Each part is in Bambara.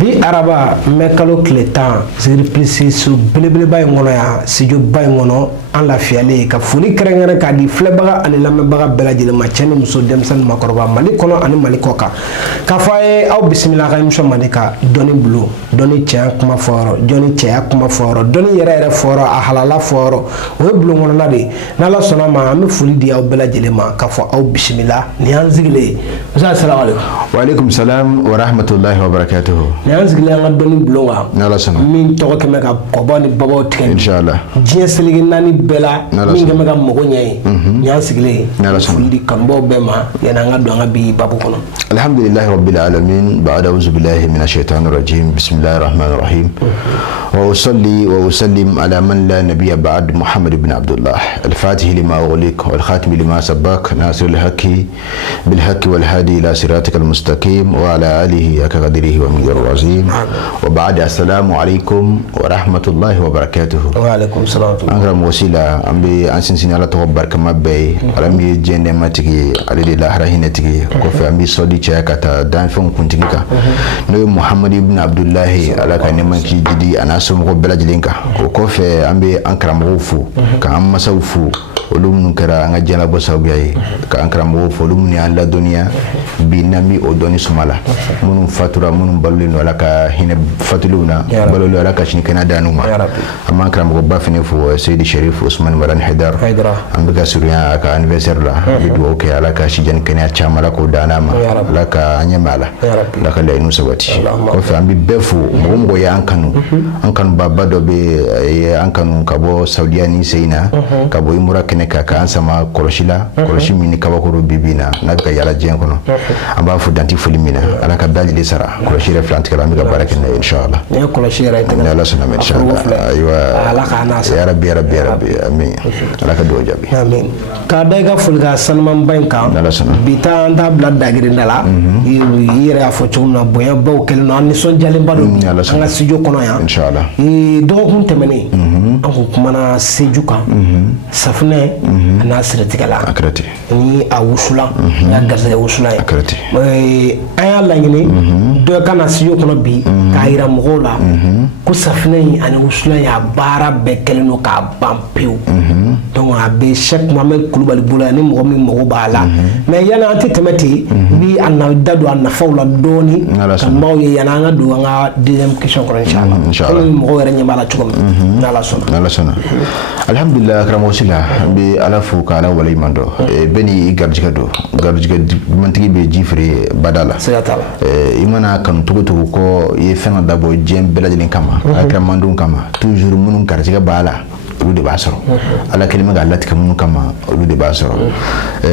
bi araba mekalo kletan zigiri plisi su belebeleba in kɔnɔ ya studio ba in kɔnɔ an lafiyalen ka foli kɛrɛnkɛrɛn k'a di filɛbaga ani lamɛnbaga bɛɛ lajɛlen ma cɛ ni muso denmisɛnnin makɔrɔba mali kɔnɔ ani mali kɔ kan k'a fɔ a ye aw bisimila ka émission mandi ka dɔnni bulo dɔnni cɛya kuma fɔyɔrɔ dɔnni cɛya kuma fɔyɔrɔ dɔnni yɛrɛ fɔyɔrɔ a halala fɔyɔrɔ o ye bulon kɔnɔna de ye n'ala sɔnna ma an bɛ foli di aw bɛɛ lajɛlen ma k'a fɔ aw bisimila nin y'an sigilen ye musa assalamu alaikum wa alaikum salam wa rahmatullahi wa barakatuhu nin y'an sigilen an ka dɔnni bulon kan n'ala sɔnna min tɔgɔ kɛmɛ ka kɔbɔ ni babaw tigɛ inshallah diɲɛ seleke naani bɛɛ la min kɛmɛ ka mago ɲɛ ye nin y'an sigilen ye foli di kanubaw bɛɛ ma yanni an ka don an ka bi babu kɔnɔ alhamdulillahi rabbil alamin ba'da auzu billahi minash shaitanir rajim bismillahir rahmanir rahim wa usalli wa usallim ala man la nabiyya ba'd muhammad ibn abdullah al-fatih lima ughliq wal khatim lima sabaq nasirul haqqi bil haqqi wal hadi ila siratikal mustaqim wa ala alihi akaqadirihi wa miqdarul azim wa ba'da assalamu alaikum wa rahmatullahi wa barakatuh wa alaikum salam angram wasila ambi ansin ala to barkama bay alami jende matigi alidi lahra hinatigi ko fa ambi sodi cha kata dan fon kuntigi ka no muhammad ibn abdullah ala ka ne man ki jidi anasum ko belajilinka ko fa ambi ankram fu ka am masawfu olum kara nga jala bo sawbiay ka ankram fu olum ni alla dunya binami odoni sumala munum fatura munum ballu wala ka hina fatuluna ballu wala ka shin kana danuma amma ankram ko bafine fu sayyid sharif usman maran haidar an bika suriya ka anniversaire la bidu oke ala ka shi jan kenya chamala ko danama la ka nyamala la ka lainu sabati ko fa ambi befu mo ya ankanu baba do be ankanu kabo saudiani seina kabo imura keneka ka ansama koroshila koroshi mini kaba ko bibina na ka yala jen kono amba fu danti fulimina ala ka dalili sara koroshi reflant kala mi ga barakina inshallah ne koroshi ra ita Allah sunna inshallah aywa ala ka nasa ya rabbi amin ala ka do jabi amin ka dai ga fulga salman banka bita anda blad dagiri ndala yire afo chuna boya baw kel no ni son jale bado nga studio kono ya inshallah do kun temene an ko kuma na seju kan safne na siratikala akrati ni a wusula ya gaza wusula akrati aya langini do kana studio kono bi ka ira mogola ku safne ani wusula ya bara bekel no ka bampiu donc a be Cheikh Mohamed Kulubali bula ni mo mi mo bala mais yana anti temeti bi anna dadu anna fawla doni kan mawye yana nga do nga deuxième question ko inshallah mo were nyamala tukum nala sona alhamdulillah akram wasila bi alafu kala walay mando beni garjiga mantigi be jifri badala imana kan tugutu ko ye fena dabo jem beladin kama akram mandun kama toujours munun garjiga bala olu de b'a sɔrɔ ala kelima ka latika minnu kama olu de b'a sɔrɔ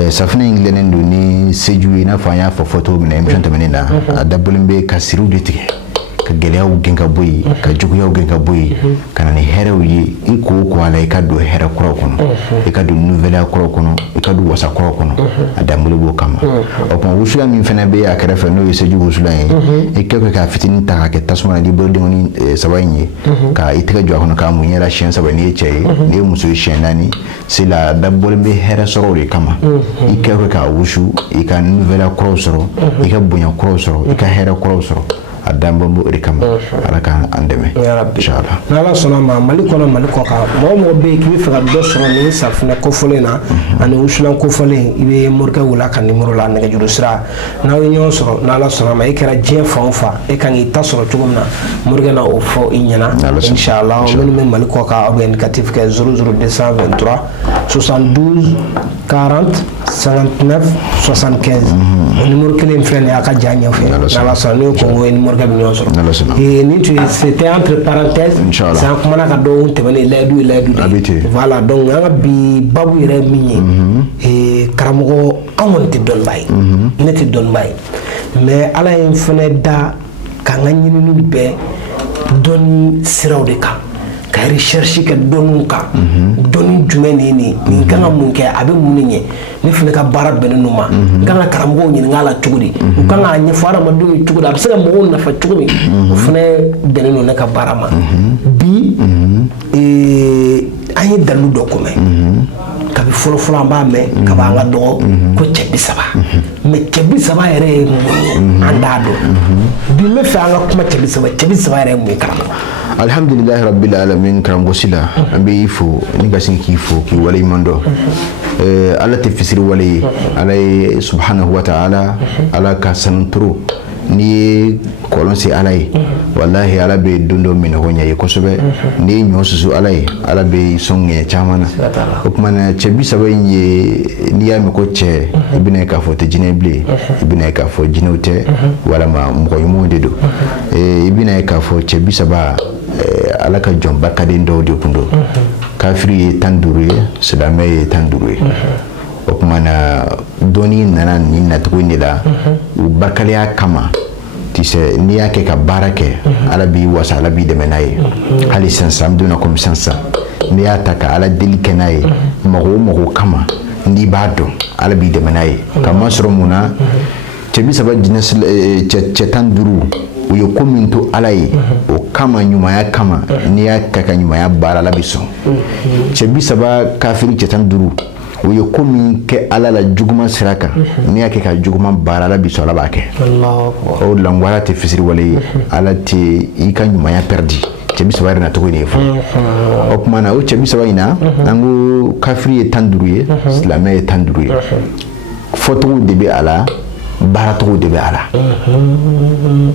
safinɛ in dilannen don ni seju ye i n'a fɔ an y'a fɔ cogo min na émission tɛmɛnen na a dabɔlen bɛ ka siriw de tigɛ ka gɛlɛyaw gɛn ka bɔ yen ka juguyaw gɛn ka bɔ yen ka na ni hɛrɛw ye i ko a la i ka don hɛrɛ kuraw kɔnɔ i ka don nouvelle kuraw kɔnɔ i ka don wasa kuraw kɔnɔ a dabɔlen b'o kama o kuma wusula min fana bɛ a kɛrɛfɛ n'o ye seju wusula ye i kɛ ka fitinin ta ka kɛ tasuma na n'i bolodenw ni saba in ye ka i tɛgɛ jɔ a kɔnɔ k'a mun yɛrɛ siɲɛ saba n'i ye cɛ ye n'i ye muso ye siɲɛ naani c'est la dabɔlen bɛ hɛrɛ sɔrɔ de kama i kɛ ka wusu i ka nouvelle kuraw sɔrɔ i ka bonya kuraw sɔrɔ i ka hɛrɛ kuraw sɔrɔ adambo rikam ala kan andeme inshallah nala sona ma mali kono mali ko ka mo be ki fi ga do sona ni safna ko folena ani usulan ko folen ibe morka wala kan numéro la nga juru sira na nyo soro nala sona ma ikera je fa e kan ita soro tugumna morga na o fo inyana inshallah men mali ko ka o indicatif ke 00223 72 40 59 75 numéro kelen fene aka janya fe nala sona ko numéro et c'était entre parenthèses ça comment na ka do tebane laidu voilà donc nga bi babu yere minye et karamogo amonti don bay neti don bay mais ala en fene da ka nga nyini be don siraw de ka recherche ke donu ka doni jumeni ni kanga munke abe muninye ni fene ka bara benenu ma kanga karamogo nyini ngala tugudi kanga anye fara ma dumi tugudi absela mo na fa tugumi fene benenu ne ka bara ma bi ayi dalu dokument ka kabi folo folo an b'a mɛn kabi an ka dɔgɔ ko cɛ 30 mais cɛ 30 yɛrɛ ye mun ye an t'a dɔn bi n bɛ fɛ an ka kuma cɛ 30 yɛrɛ ye mun ye karamɔgɔ. alhamdulilahi rabbil alamin karamɔgɔ sila an bɛ i fo ni ka sin k'i fo k'i waleɲuman dɔn ala tɛ fisiri wale ye ala ye subhanahu wa ta'ala ala ka sanu toro n'i ye kɔlɔn se ala ye wallahi ala bɛ don dɔ minɛ ko ɲɛ ye kosɛbɛ n'i ye ɲɔ susu ala ye ala bɛ sɔn ŋɛɲɛ caman na o tuma na cɛ 30 in ye n'i y'a mɛn ko cɛ i bɛna ye k'a fɔ o tɛ jinɛ bilen i bɛna ye k'a fɔ jinɛw tɛ walama mɔgɔ ɲumanw de don i bɛna ye k'a fɔ cɛ 30 ala ka jɔn barikaden dɔw de kun don kafiri ye 15 ye silamɛ ye 15 ye o tuma na dɔɔni nana nin nacogo in de la u barikaleya kama tisɛ n'i y'a kɛ ka baara kɛ ala b'i wasa ala b'i dɛmɛ n'a ye hali sisan an donna komi sisan n'i y'a ta ka ala deli kɛ n'a ye mɔgɔ o mɔgɔ kama n'i b'a dɔn ala b'i dɛmɛ n'a ye ka masɔrɔ mun na cɛ 30 jinɛ cɛ 15 u ye ko min to ala ye o kama ɲumanya kama n'i y'a kɛ ka ɲumanya baara ala bɛ sɔn cɛ 30 kafiri cɛ 15 u ye ko min kɛ ala la juguman sira kan n'i y'a kɛ ka juguman baara ala bi sɔn ala b'a kɛ o langwara tɛ fisiri wale ye ala tɛ i ka ɲumanya pɛrdi cɛ 30 yɛrɛ na cogo de ye fɔlɔ o tuma na o cɛ 30 in na an ko kafiri ye 15 ye silamɛ ye 15 ye fɔcogo de bɛ a la baaracogo de bɛ a la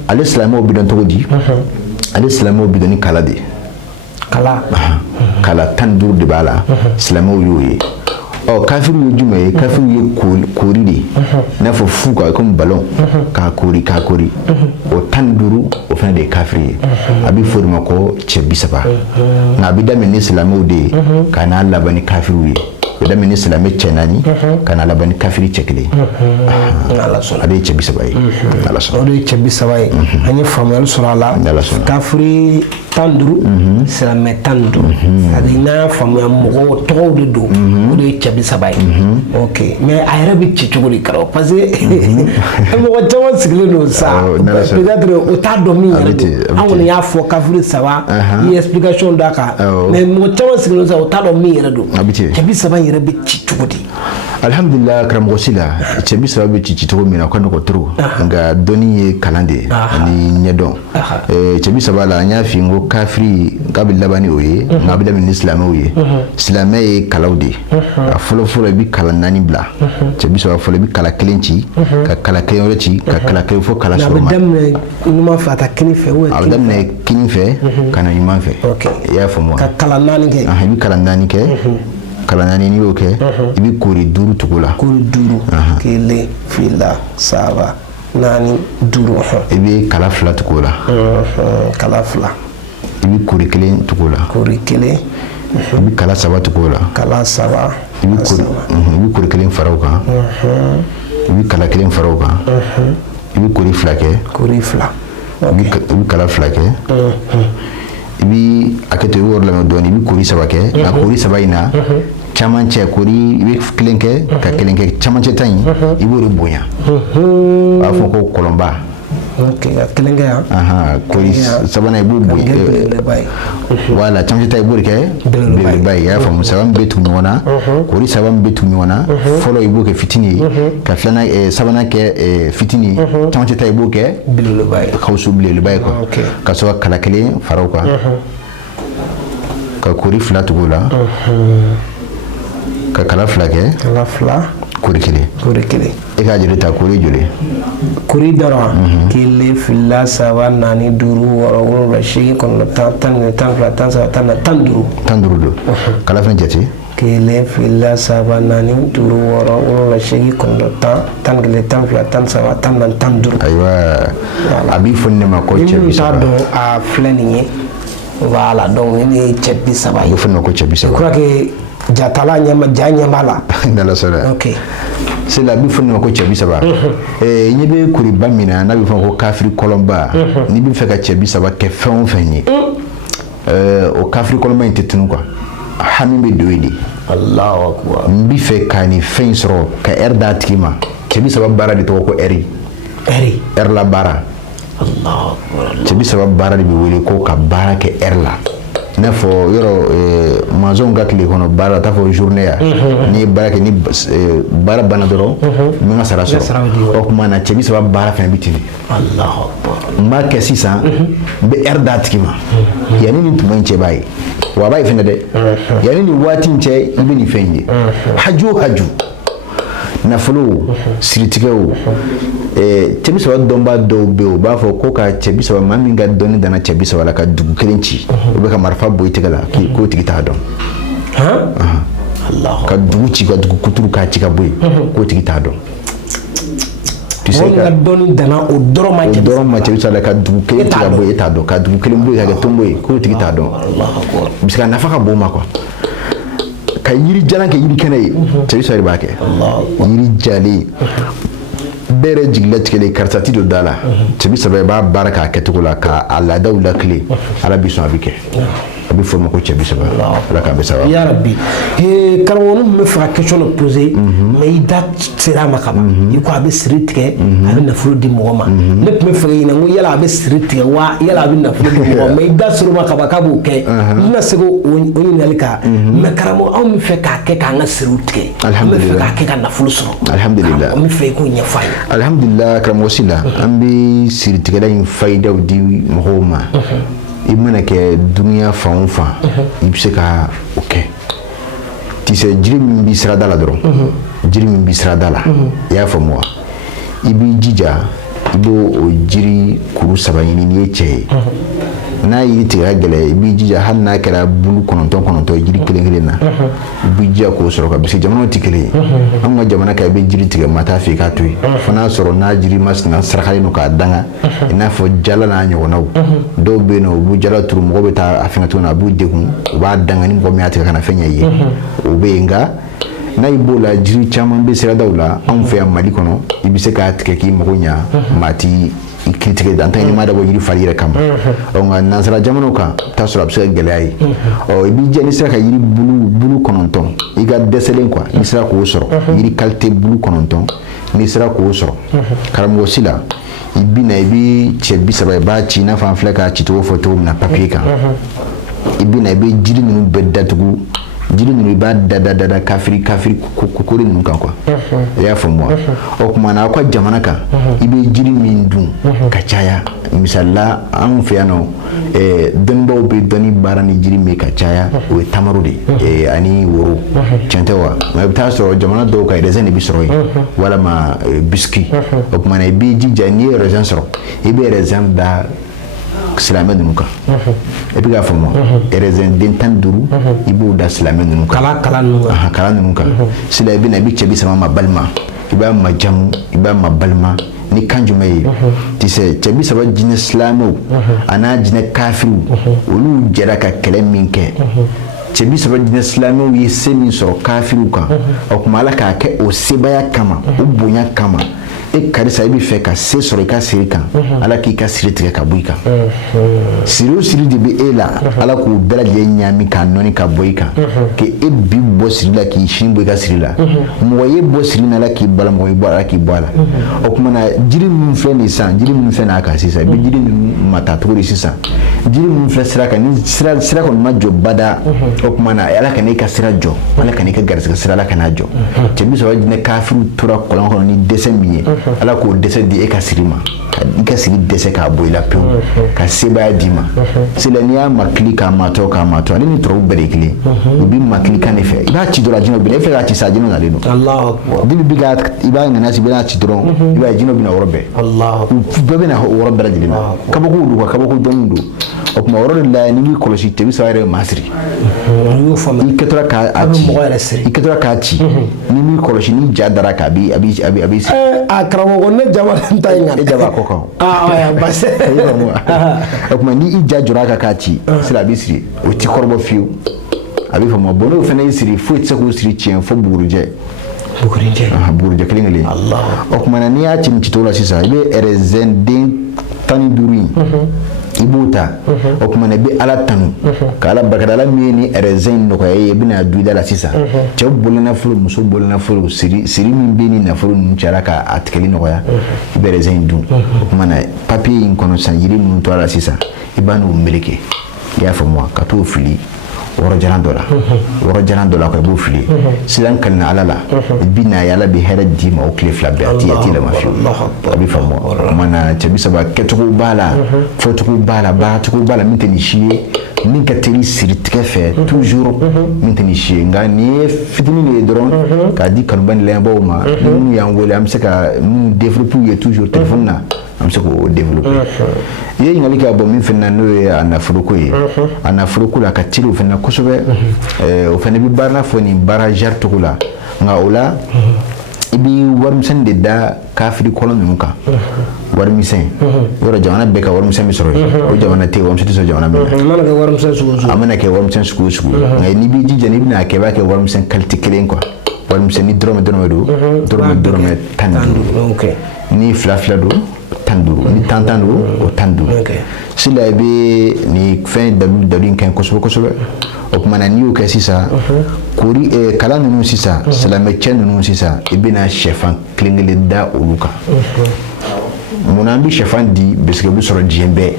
ale silamɛw bɛ dɔn cogo di ale silamɛw bɛ dɔn ni kala de kala 15 de b'a la silamɛw y'o ye kafiri ye jumɛn ye kafiri ye koori de i n'a fɔ fu ka comme ballon k'a koori o 15 o fana de ye kafiri ye a bɛ fɔ o de ma ko cɛ 30 nka a bɛ daminɛ ni silamɛw de ye ka n'a laban ni kafiriw ye a bɛ daminɛ ni silamɛ cɛ 4 ka n'a laban ni kafiri cɛ 1 ale ye cɛ 30 ye ala sɔnna o de ye cɛ 30 ye an ye faamuyali sɔrɔ a la kafiri 15 silamɛ 15 c'est-à-dire n'a y'a faamuya mɔgɔw tɔgɔw de don o de ye cɛ 30 ye ok mais a yɛrɛ bɛ ci cogo di karamɔgɔ parce que mɔgɔ caman sigilen don sa peut-être o t'a dɔn min yɛrɛ don an kɔni y'a fɔ kafiri 3 i ye explication d'a kan mais mɔgɔ caman sigilen don sa o t'a dɔn min yɛrɛ don cɛ 30 yɛrɛ bɛ ci cogo di. alhamdulillah karamɔgɔ sila cɛ 30 bɛ ci cogo min na o ka nɔgɔ trop nka dɔnni ye kalan de ye ani ɲɛdɔn cɛ 30 la an y'a f'i ye n ko kafiri k'a bɛ laban ni o ye nka a bɛ daminɛ ni silamɛw ye silamɛ ye kalaw de ye a fɔlɔ fɔlɔ i bɛ kala 4 bila cɛ 30 fɔlɔ i bɛ kala 1 ci ka kala 1 wɛrɛ ci ka kala 1 fɔ kala sɔrɔ ma a bɛ daminɛ ɲuman fɛ a ta kini fɛ a bɛ daminɛ kini fɛ ka na ɲuman fɛ i y'a faamu wa ka kala 4 kɛ i bɛ kala 4 kɛ kala 4 n'i y'o kɛ i bɛ koori 5 tugu la koori 5 1 2 3 4 5 i bɛ kala 2 tugu la kala 2 i bɛ koori 1 tugu la koori 1 i bɛ kala 3 tugu la kala 3 i bɛ koori 1 fara o kan i bɛ kala 1 fara o kan i bɛ koori 2 kɛ koori 2 i bɛ kala 2 kɛ i bɛ a kɛ to i bɛ yɔrɔ lamɛn dɔɔnin i bɛ koori 3 kɛ nka koori 3 in na camancɛ koori i bɛ 1 kɛ ka 1 kɛ camancɛ ta in i b'o de bonya u b'a fɔ ko kɔlɔnba ok ka 1 kɛ yan koori 3nan i b'o bonya wala camancɛ ta i b'o de kɛ belebeleba ye i y'a faamu 3 min bɛ tugu ɲɔgɔn na koori 3 min bɛ tugu ɲɔgɔn na fɔlɔ i b'o kɛ fitinin ye ka 3nan kɛ fitinin ye camancɛ ta i b'o kɛ belebeleba ye kawusu belebeleba ye quoi ka sɔrɔ kala 1 fara o kan ka koori 2 tugu o la ka kala 2 kɛ kala 2 koori 1 e k'a joli ta koori joli koori dɔrɔn 1 2 3 4 5 6 7 8 9 10 11 12 13 14 15 15 don kala fɛn jate 1 2 3 4 5 6 7 8 9 10 11 12 13 14 15 ayiwa a b'i fɔ ne ma ko cɛ 30 t'a dɔn a filɛ nin ye voilà donc ne ye cɛ 30 a bɛ fɔ ne ma ko cɛ 30 je crois que jatala ɲɛ b'a la n'ala sɔnna ok c'est la bi fɔ ne ma ko cɛ 30 ɲɛ bɛ kooriba min na n'a bɛ fɔ ko kafiri kɔlɔnba n'i bɛ fɛ ka cɛ 30 kɛ fɛn o fɛn ye o kafiri kɔlɔnba in tɛ tunun quoi hami bɛ don yen de Allahu akbar n bɛ fɛ ka nin fɛn in sɔrɔ ka ɛri d'a tigi ma cɛ 30 baara de tɔgɔ ko ɛri ɛri la baara cɛ 30 baara de bɛ wele ko ka baara kɛ ɛri la n'a fɔ yɔrɔ maçon ka tile kɔnɔ baara t'a fɔ journée ya ni baara kɛ ni baara banna dɔrɔn min ka sara sɔrɔ o kuma na cɛ bi saba baara fɛnɛ bi ten Allahu akbar n b'a kɛ sisan n bɛ heure d'a tigi ma yanni nin tuma in cɛ b'a ye wa a b'a ye fɛnɛ dɛ yanni nin waati in cɛ i bɛ nin fɛn in ye haju o haju nafolo siritigɛw cɛ bi saba dɔnba dɔw bɛ yen u b'a fɔ ko ka cɛ bi saba maa min ka dɔnni danna cɛ bi saba la ka dugu kelen ci u bɛ ka marifa bɔ i tɛgɛ la k'o tigi t'a dɔn ka dugu ci ka dugu kuturu k'a ci ka bɔ yen k'o tigi t'a dɔn tu sais ka dɔnni danna o dɔrɔn ma cɛ bi saba la ka dugu kelen ci ka bɔ yen e t'a dɔn ka dugu kelen bɔ yen ka kɛ tonbo ye k'o tigi t'a dɔn parce que a nafa ka bon ma quoi ka yiri jalan kɛ yiri kɛnɛ ye cɛ bi saba de b'a kɛ yiri jalen bɛɛ yɛrɛ jigilatigɛlen karisa ti don da la cɛ bi saba b'a baara k'a kɛcogo la k'a laadaw lakile ala bi sɔn a bi kɛ a bɛ fɔ o ma ko cɛ bi saba ala k'an bɛ saba ya rabbi karamɔgɔ ninnu bɛ fɛ ka question dɔ poser mais i da sera a ma kaban i ko a bɛ siri tigɛ a bɛ nafolo di mɔgɔ ma ne tun bɛ fɛ ka ɲininka ko yala a bɛ siri tigɛ wa yala a bɛ nafolo di mɔgɔ ma mais i da sera o ma kaban k'a b'o kɛ n bɛna se k'o ɲininkali kan mais karamɔgɔ anw bɛ fɛ k'a kɛ k'an ka siriw tigɛ an bɛ fɛ k'a kɛ ka nafolo sɔrɔ alhamdulillah an bɛ fɛ i k'o ɲɛfɔ an ye alhamdulillah karamɔgɔ Sila an bɛ siritigɛla in fayidaw di mɔgɔw ma i mana kɛ duniya fan o fan i bɛ se ka o kɛ tisɛ jiri min b'i sirada la dɔrɔn jiri min b'i sirada la i y'a faamu wa i b'i jija i b'o o jiri kuru saba ɲini n'i ye cɛ ye n'a yiri tigɛ gɛlɛ i b'i jija hali n'a kɛra bulu 9 jiri kelen kelen na i b'i jija k'o sɔrɔ ka parce que jamanaw tɛ kelen ye an ka jamana kan i bɛ jiri tigɛ maa t'a fɛ i k'a to yen fo n'a sɔrɔ n'a jiri masina sarakalen don k'a danga i n'a fɔ jala n'a ɲɔgɔnnaw dɔw bɛ yen nɔ u b'u jala turu mɔgɔw bɛ taa a fɛngɛ tuguni a b'u degun u b'a danga ni mɔgɔ min y'a tigɛ ka na fɛn ɲɛ ye o bɛ yen nka n'a y'i b'o la jiri caman bɛ siradaw la anw fɛ yan Mali kɔnɔ i bɛ se k'a tigɛ k'i mago ɲa maa ti i critique dan tan ni ma dabɔ yiri fari yɛrɛ kama nka nansara jamanaw kan t'a sɔrɔ a bɛ se ka gɛlɛya ye i b'i jɛ n'i sera ka yiri bulu 9 i ka dɛsɛlen quoi n'i sera k'o sɔrɔ yiri qualité bulu 9 n'i sera k'o sɔrɔ karamɔgɔ Sila i bi na i bi cɛ 30 i b'a ci i n'a fɔ an filɛ k'a ci cogo fɔ cogo min na papier kan i bi na i bɛ jiri ninnu bɛɛ datugu jiri ninnu i b'a da kafiri kokori ninnu kan quoi i y'a faamu wa o kuma na aw ka jamana kan i bɛ jiri min dun ka caya misalila an fɛ yan nɔ dɔnnibaw bɛ dɔnni baara ni jiri min ka caya o ye tamaro de ye ani woro tiɲɛ tɛ wa mais i bɛ taa sɔrɔ jamana dɔw ka raisin de bɛ sɔrɔ yen walama biscuit o kuma na i b'i jija n'i ye raisin sɔrɔ i bɛ raisin da silamɛ ninnu kan e bɛ k'a faamu raisin den 15 i b'o da silamɛ ninnu kan kala ninnu kan Sila i bɛ na i bɛ cɛ 30 ma balima i b'a majamu i b'a ma balima ni kan jumɛn ye tisɛ cɛ 30 jinɛ silamɛw a n'a jinɛ kafiriw olu jɛra ka kɛlɛ min kɛ cɛ 30 jinɛ silamɛw ye se min sɔrɔ kafiriw kan o kuma Ala k'a kɛ o sebaya kama o bonya kama e karisa i bɛ fɛ ka se sɔrɔ i ka siri kan Ala k'i ka siri tigɛ ka bɔ i kan siri o siri de bɛ e la Ala k'o bɛɛ lajɛlen ɲami k'a nɔni ka bɔ i kan k'e bi bɔ siri la k'i sini bɔ i ka siri la mɔgɔ ye bɔ siri la Ala k'i bɔ a la mɔgɔ ye bɔ Ala k'i bɔ a la o kuma na jiri minnu filɛ nin sisan jiri minnu filɛ n'a kan sisan i bɛ jiri ninnu mata cogo di sisan jiri minnu filɛ sira kan ni sira kɔni ma jɔ bada o kuma na Ala ka n'e ka sira jɔ Ala ka n'e ka garisɛgɛ sira Ala ka n'a jɔ cɛ 30 jinɛ kafiriw tora kɔlɔn kɔnɔ ni dɛsɛ min ye Ala k'o dɛsɛ di e ka siri ma i ka siri dɛsɛ k'a bɔ i la pewu ka sebaya d'i ma Sila n'i y'a makili k'a matɔ ale ni tɔrɔw bɛɛ de kelen i b'i makili kan de fɛ i b'a ci dɔrɔn jinɛw bɛ na e fɛ k'a ci sa jinɛw nalen don dibi bi ka i b'a ŋanasi i bɛna ci dɔrɔn i b'a ye jinɛw bɛ na yɔrɔ bɛɛ bɛɛ bɛ na o yɔrɔ bɛɛ lajɛlen na kabakow don kabako dɔnniw don o kuma o yɔrɔ de la n'i b'i kɔlɔsi cɛ 30 yɛrɛ maa siri i kɛtɔla k'a ci n'i b'i kɔlɔsi ni ja dara kan a b'i siri a karamɔgɔ ne jama ta in kan e jaba kɔ kan basi o kuma ni i ja jɔra kan k'a ci Sila a b'i siri o ti kɔrɔbɔ fiyewu a bɛ faamu bon n'o fana y'i siri foyi tɛ se k'o siri tiɲɛ fo bugurijɛ kelen kelen o kuma na n'i y'a ci nin cicogo la sisan i bɛ raisin den 15 in i b'o ta o kuma na i bɛ Ala tanu ka Ala barikada Ala min ye ni raisin nɔgɔya ye i bɛna du i da la sisan cɛw bɔlen nafolo muso bɔlen nafolo siri min bɛ ni nafolo ninnu cɛ Ala k'a tigɛli nɔgɔya i bɛ raisin in dun o kuma na papier in kɔnɔ sisan yiri ninnu tora la sisan i b'a n'o meleke y'a faamu ka t'o fili woro jalan dɔ la ko i b'o fili sisan kalina ala la i bi na ala bɛ hɛrɛ d'i ma o tile fila bɛɛ a t'i yɛlɛma fiyewu a bɛ faamu o mana cɛ bi saba kɛcogo b'a la fɔcogo b'a la baaracogo b'a la min tɛ nin si ye min ka teli siri tigɛ fɛ toujours min tɛ nin si ye nka nin ye fitinin de ye dɔrɔn k'a di kanuba ni lamɛnbaaw ma ni minnu y'an wele an bɛ se ka minnu développer u ye toujours téléphone na an bɛ se k'o développer i ye ɲininkali kɛ bɔ min fana na n'o ye a nafoloko ye a nafoloko la a ka teli o fana na kosɛbɛ o fana bɛ baara n'a fɔ nin baara genre cogo la nka o la i bɛ warimisɛnnin de da kafiri kɔlɔn ninnu kan warimisɛn yɔrɔ jamana bɛɛ ka warimisɛn bɛ sɔrɔ yen o jamana tɛ yen warimisɛn tɛ sɔrɔ jamana min na a mana kɛ warimisɛn sugu o sugu nka n'i b'i jija n'i bɛna kɛ i b'a kɛ warimisɛn qualité kelen quoi warimisɛn ni dɔrɔmɛ don dɔrɔmɛ 15 ni fila don 15 ni 10 don o 15 sila i bɛ nin fɛn dalu in kɛ kosɛbɛ o kuma na n'i y'o kɛ sisan kori kalan ninnu sisan silamɛcɛ ninnu sisan i bɛna sɛfan kelen da olu kan munna an bɛ sɛfan di bisiki bɛ sɔrɔ diɲɛ bɛɛ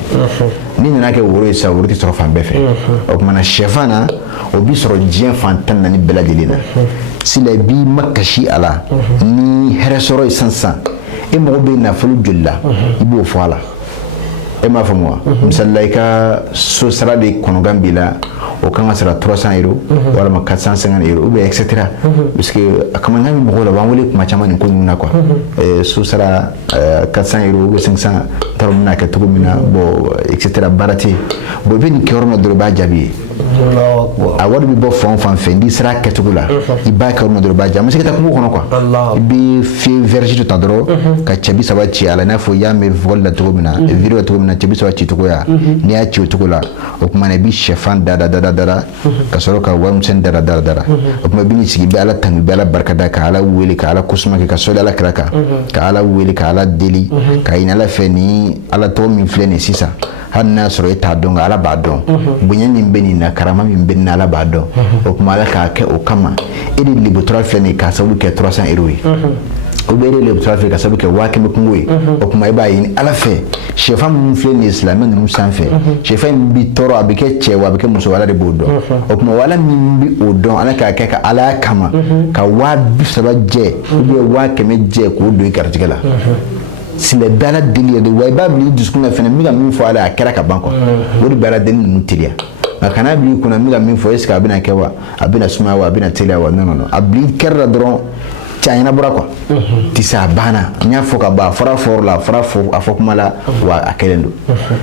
ni nana kɛ woro ye sisan woro tɛ sɔrɔ fan bɛɛ fɛ o kuma na sɛfan na o bɛ sɔrɔ diɲɛ fan 14 bɛɛ lajɛlen na sila i b'i makasi a la ni hɛrɛ sɔrɔ ye sisan e mago bɛ nafolo joli la i b'o fɔ a la e m'a faamu wa misalila i ka so sara de kɔnɔgan b'i la o kan ka sara 300 euros walima 450 euros ou bien etc parce que a kama ɲami mɔgɔw la b'an wele kuma caman nin ko ninnu na quoi so sara 400 euros ou bien 500 t'a dɔn bɛna kɛ cogo min na bon etc baara tɛ yen bon i bɛ nin kɛ yɔrɔ min na dɔrɔn i b'a jaabi ye a wari bɛ bɔ fan o fan fɛ n'i sera a kɛcogo la i b'a kɛ yɔrɔ min na dɔrɔn i b'a jaabi a ma se ka taa kungo kɔnɔ quoi i bɛ fiye verge dɔ ta dɔrɔn ka cɛ 30 ci a la i n'a fɔ i y'a mɛn voile la cogo min na vidéo la cogo min na cɛ 30 ci cogoya n'i y'a ci o cogo la o kuma na i bɛ sɛfan da ka sɔrɔ ka warimisɛn dara o kuma i bɛ n'i sigi i bɛ ala tanu i bɛ ala barikada ka ala wele ka ala kosuma kɛ ka sɔli ala kira kan ka ala wele ka ala deli ka ɲini ala fɛ ni ala tɔgɔ min filɛ nin sisan hali n'a sɔrɔ e t'a dɔn nka ala b'a dɔn bonya min bɛ nin na karama min bɛ nin na ala b'a dɔn o kuma ala k'a kɛ o kama e de lebutura filɛ nin k'a sababu kɛ 300 euros ye o bɛ e de lebutura filɛ ka sababu kɛ 1000 kungo ye o kuma i b'a ɲini ala fɛ sɛfan minnu filɛ nin ye silamɛ ninnu sanfɛ sɛfan in bi tɔɔrɔ a bɛ kɛ cɛ wa a bɛ kɛ muso ala de b'o dɔn o kuma ala min bi o dɔn ala k'a kɛ ka ala kama ka 30 jɛ ou bien 100 jɛ k'o don i garijɛgɛ la sila bɛ ala deli yɛrɛ wa i b'a bila i dusukun na fɛnɛ n bɛ ka min fɔ ala a kɛra ka ban quoi o de bɛ ala deli ninnu teliya nka kana bila i kunna n bɛ ka min fɔ est ce que a bɛna kɛ wa a bɛna sumaya wa a bɛna teliya wa non a bila i kɛrɛ la dɔrɔn cɛ a ɲɛnabɔra quoi tisa a banna n y'a fɔ ka ban a fɔra fɔrɔ la a fɔra a fɔ kuma la wa a kɛlen don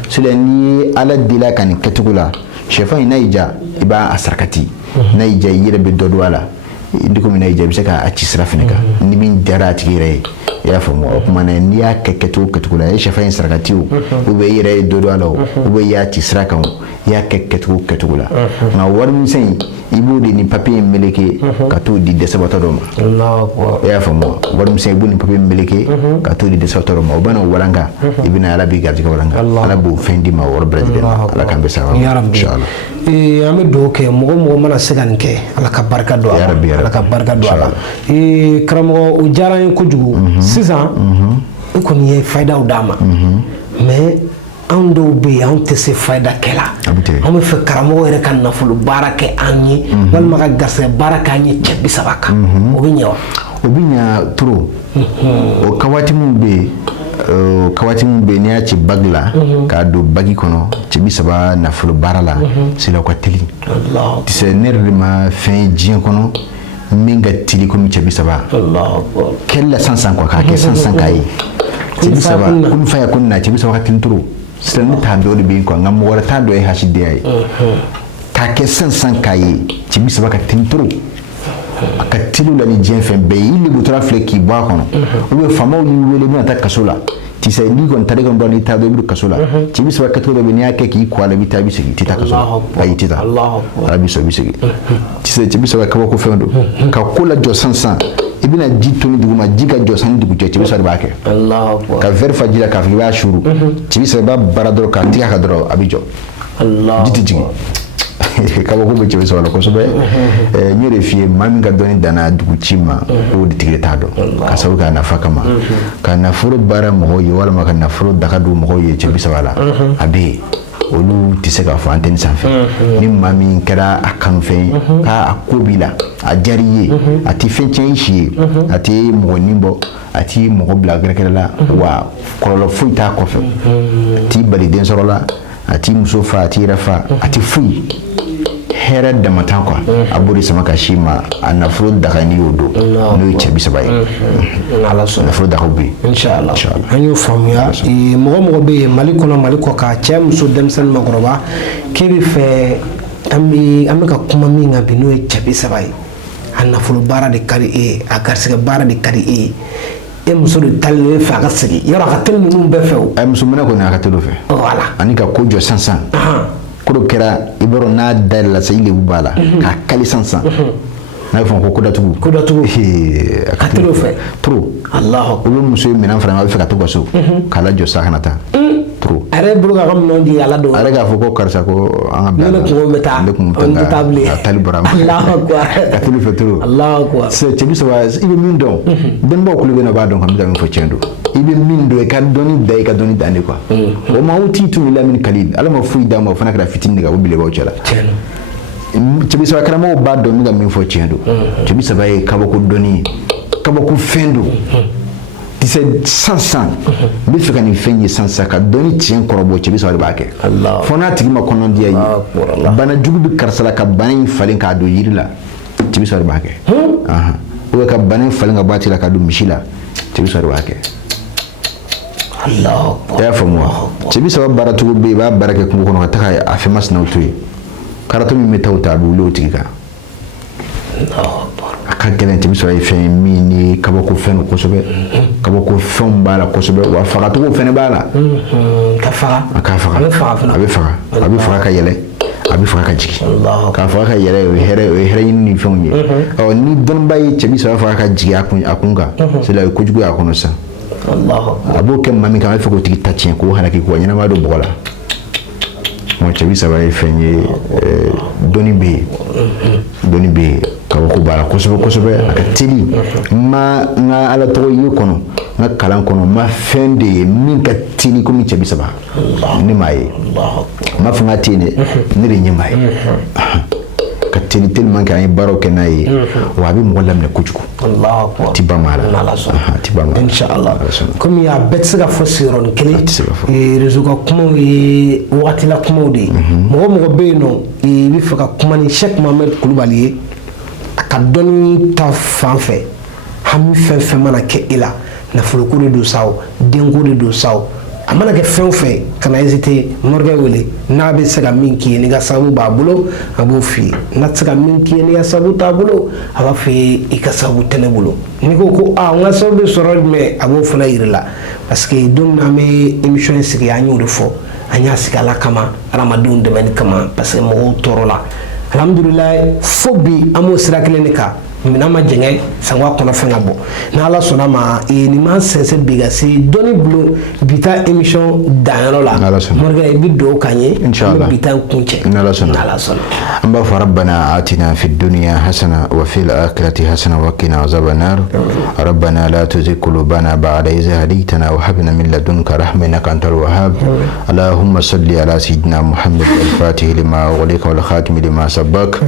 sila n'i ye ala deli ka nin kɛcogo la sɛfan in n'a y'i diya i b'a sarakati n'a y'i diya i yɛrɛ bɛ dɔ don a la i komi n'a y'i diya i bɛ se k'a ci sira fɛnɛ kan ni min diyara a tigi yɛrɛ ye i y'a faamu o kuma na n'i y'a kɛ kɛcogo la i ye sɛfan in sarakati o ou bien i yɛrɛ ye dɔ don a la o ou bien i y'a ci sira kan o i y'a kɛ kɛcogo la nka warimisɛn in i b'o de ni papiye in meleke ka t'o di dɛsɛbatɔ dɔ ma i y'a faamu warimisɛn i b'o ni papiye in meleke ka t'o di dɛsɛbatɔ dɔ ma o bɛna o walanka i bɛna ala b'i garijɛgɛ walanka ala b'o fɛn d'i ma o yɔrɔ bɛɛ lajɛlen na ala k'an bɛ sa inshallah an bɛ dugawu kɛ mɔgɔ mana se ka nin kɛ ala ka barika don a la ala ka barika don a la karamɔgɔ o diyara n ye kojugu sisan i kɔni ye fayidaw d'a ma mais anw dɔw bɛ yen anw tɛ se fayida kɛla anw bɛ fɛ karamɔgɔ yɛrɛ ka nafolo baara kɛ an ye walima ka garisɛgɛ baara kɛ an ye cɛ 30 kan o bɛ ɲɛ wa o bɛ ɲɛ trop o ka waati min bɛ yen n'i y'a ci bagi la k'a don bagi kɔnɔ cɛ 30 nafolo baara la sila o ka teli tisɛ ne yɛrɛ de ma fɛn ye diɲɛ kɔnɔ min ka teli komi cɛ 30 kɛlɛ la sansan quoi k'a kɛ sansan k'a ye cɛ 30 komi fa ya ko na cɛ 30 ka teli trop sila ne t'a dɔ de bɛ yen quoi nka mɔgɔ wɛrɛ t'a dɔ ye hasidenya ye k'a kɛ sansan k'a ye cɛ 30 ka teli trop a ka teli la ni diɲɛ fɛn bɛɛ ye i lebutura filɛ k'i bɔ a kɔnɔ ou bien faamaw y'i wele bɛna taa kaso la tisa n'i kɔni taara i kɔni dɔn n'i t'a dɔn i bɛ don kaso la cɛ 30 kɛcogo dɔ bɛ n'i y'a kɛ k'i kɔ a la i bɛ taa i bɛ segin i tɛ taa kaso la ayi i tɛ taa ala b'i sɔn i bɛ segin tisa cɛ 30 kabako fɛn don ka ko la jɔ sansan i bɛna ji to ni dugu ma ji ka jɔ san ni dugu cɛ cɛ 30 de b'a kɛ ka verre fa ji la k'a fɔ i b'a suru cɛ 30 i b'a baara dɔrɔn k'a tigɛ a kan dɔrɔn a bɛ jɔ ji tɛ jigin kabako bɛ cɛ 30 la kosɛbɛ n y'o de f'i ye maa min ka dɔnni danna dugu ci ma o de tigi t'a dɔn ka sababu k'a nafa kama ka nafolo baara mɔgɔw ye walima ka nafolo daga don mɔgɔw ye cɛ 30 la a bɛ yen olu tɛ se ka fɔ antenne sanfɛ ni maa min kɛra a kanufɛn ye k'a ko b'i la a diyara i ye a tɛ fɛn tiɲɛ i si ye a tɛ mɔgɔ nin bɔ a tɛ mɔgɔ bila gɛrɛgɛrɛ la wa kɔlɔlɔ foyi t'a kɔfɛ a t'i bali den sɔrɔ la a t'i muso fa a t'i yɛrɛ fa a tɛ foyi hɛrɛ dama tan quoi a b'o de sama ka si ma a nafolo dagani y'o don n'o ye cɛ 30 ye nafolo dagaw bɛ yen inshallah an y'o faamuya mɔgɔ bɛ yen Mali kɔnɔ Mali kɔ kan cɛ muso denmisɛnnin makɔrɔba k'e bɛ fɛ an bɛ ka kuma min kan bi n'o ye cɛ 30 ye a nafolo baara de ka di e ye a garisɛgɛ baara de ka di e ye e muso de talen fɛ a ka segin yɔrɔ a ka teli ninnu bɛɛ fɛ o muso minɛ kɔni a ka teli o fɛ voilà ani ka ko jɔ sansan koro kɛra i b'a dɔn n'a dayɛlɛla sa i lebu b'a la k'a kali sansan n'a bɛ fɔ ko datugu a ka teli o fɛ trop Allahu o bɛ muso ye minɛn fara a bɛ fɛ ka to ka so k'a lajɔ sa kana taa trop a yɛrɛ bolo k'a ka minɛnw di ala don a yɛrɛ k'a fɔ ko karisa ko an ka bila ne kun bɛ taa ne kun bɛ taa a tali bɔra ma Allahu akbar ka teli fɛ trop Allahu akbar c'est cɛ 30 i bɛ min dɔn dɔnnibaaw kulo bɛ na b'a dɔn ka min fɔ tiɲɛ don i bɛ min dɔn i ka dɔnni da i ka dɔnni dan de quoi o ma o t'i tun lamini kalili ala ma foyi d'a ma o fana kɛra fitinin de ka o bilebaw cɛ la cɛ 30 karamɔgɔw b'a dɔn min ka min fɔ tiɲɛ don cɛ 30 ye kabako dɔnni ye kabako fɛn don tisɛ sansan n bɛ fɛ ka nin fɛn ye sansan ka dɔnni tiɲɛ kɔrɔbɔ cɛ 30 de b'a kɛ fɔ n'a tigi ma kɔnɔdiya ye bana jugu bɛ karisa la ka bana in falen k'a don yiri la cɛ 30 de b'a kɛ ou bien ka bana in falen ka bɔ a tigi la k'a don misi la cɛ 30 de b'a kɛ i y'a faamu wa cɛ 30 baara cogo bɛ yen i b'a baara kɛ kungo kɔnɔ ka taga a fɛn masinaw to yen karato min bɛ taa o ta a bɛ wuli o tigi kan a ka gɛlɛn cɛ 30 ye fɛn min ni kabako fɛn don kosɛbɛ kabako fɛnw b'a la kosɛbɛ wa fagatogo fɛnɛ b'a la ka faga a ka faga a bɛ faga ka yɛlɛ a bɛ faga ka jigin k'a faga ka yɛlɛ o ye hɛrɛ ɲini ni fɛnw ye ni dɔnniba ye cɛ 30 faga ka jigin a kun kan c'est là kojugu y'a kɔnɔ sisan a b'o kɛ maa min kan a bɛ fɛ k'o tigi ta tiɲɛ k'o halaki k'o ɲɛnama don bɔgɔ la moi cɛ 30 ye fɛn ye dɔnni bɛ yen kabako b'a la kosɛbɛ a ka teli n ka ala tɔgɔ ye kɔnɔ n ka kalan kɔnɔ n ma fɛn de ye min ka teli komi cɛ 30 ne m'a ye n m'a fɔ n ka tɛ yen dɛ ne de ɲɛ m'a ye ka teli tellement que an ye baaraw kɛ n'a ye wa a bɛ mɔgɔ laminɛ kojugu a ti ban maa la a ti ban maa la inshallah komi a bɛɛ tɛ se ka fɔ sigiyɔrɔnin kelen réseau ka kumaw ye wagatila kumaw de ye mɔgɔ bɛ yen nɔ i bɛ fɛ ka kuma ni Cheikh Mohamed Kulibali ye a ka dɔnni ta fan fɛ hami fɛn mana kɛ i la nafoloko de don sa o denko de don sa o a mana kɛ fɛn o fɛn kana hésiter Morikɛ wele n'a bɛ se ka min k'i ye n'i ka sababu b'a bolo a b'o f'i ye n'a tɛ se ka min k'i ye n'i ka sababu t'a bolo a b'a f'i ye i ka sababu tɛ ne bolo n'i ko ko n ka sababu bɛ sɔrɔ jumɛn a b'o fana yir'i la parce que don min an bɛ émission in sigi an y'o de fɔ an y'a sigi ala kama adamadenw dɛmɛni kama parce que mɔgɔw tɔɔrɔ la alhamdulilayi fo bi an b'o sira kelen de kan minɛn ma jɛngɛ sango kɔnɔ fɛn ka bɔ n'ala sɔnna ma nin ma sɛnsɛn bi ka se dɔnni bulon bi ta émission danyɔrɔ la Morikɛ i bɛ dugawu k'an ye an bɛ bi ta kun cɛ n'ala sɔnna an b'a fɔ rabbana atina fid dunya hasana wa fil akhirati hasana wa qina azaban nar rabbana la tuzigh qulubana ba'da idh hadaytana wa hab lana min ladunka rahmatan innaka antal wahhab allahumma salli ala sayyidina muhammad al-fatih lima ughliqa wal khatim lima sabaq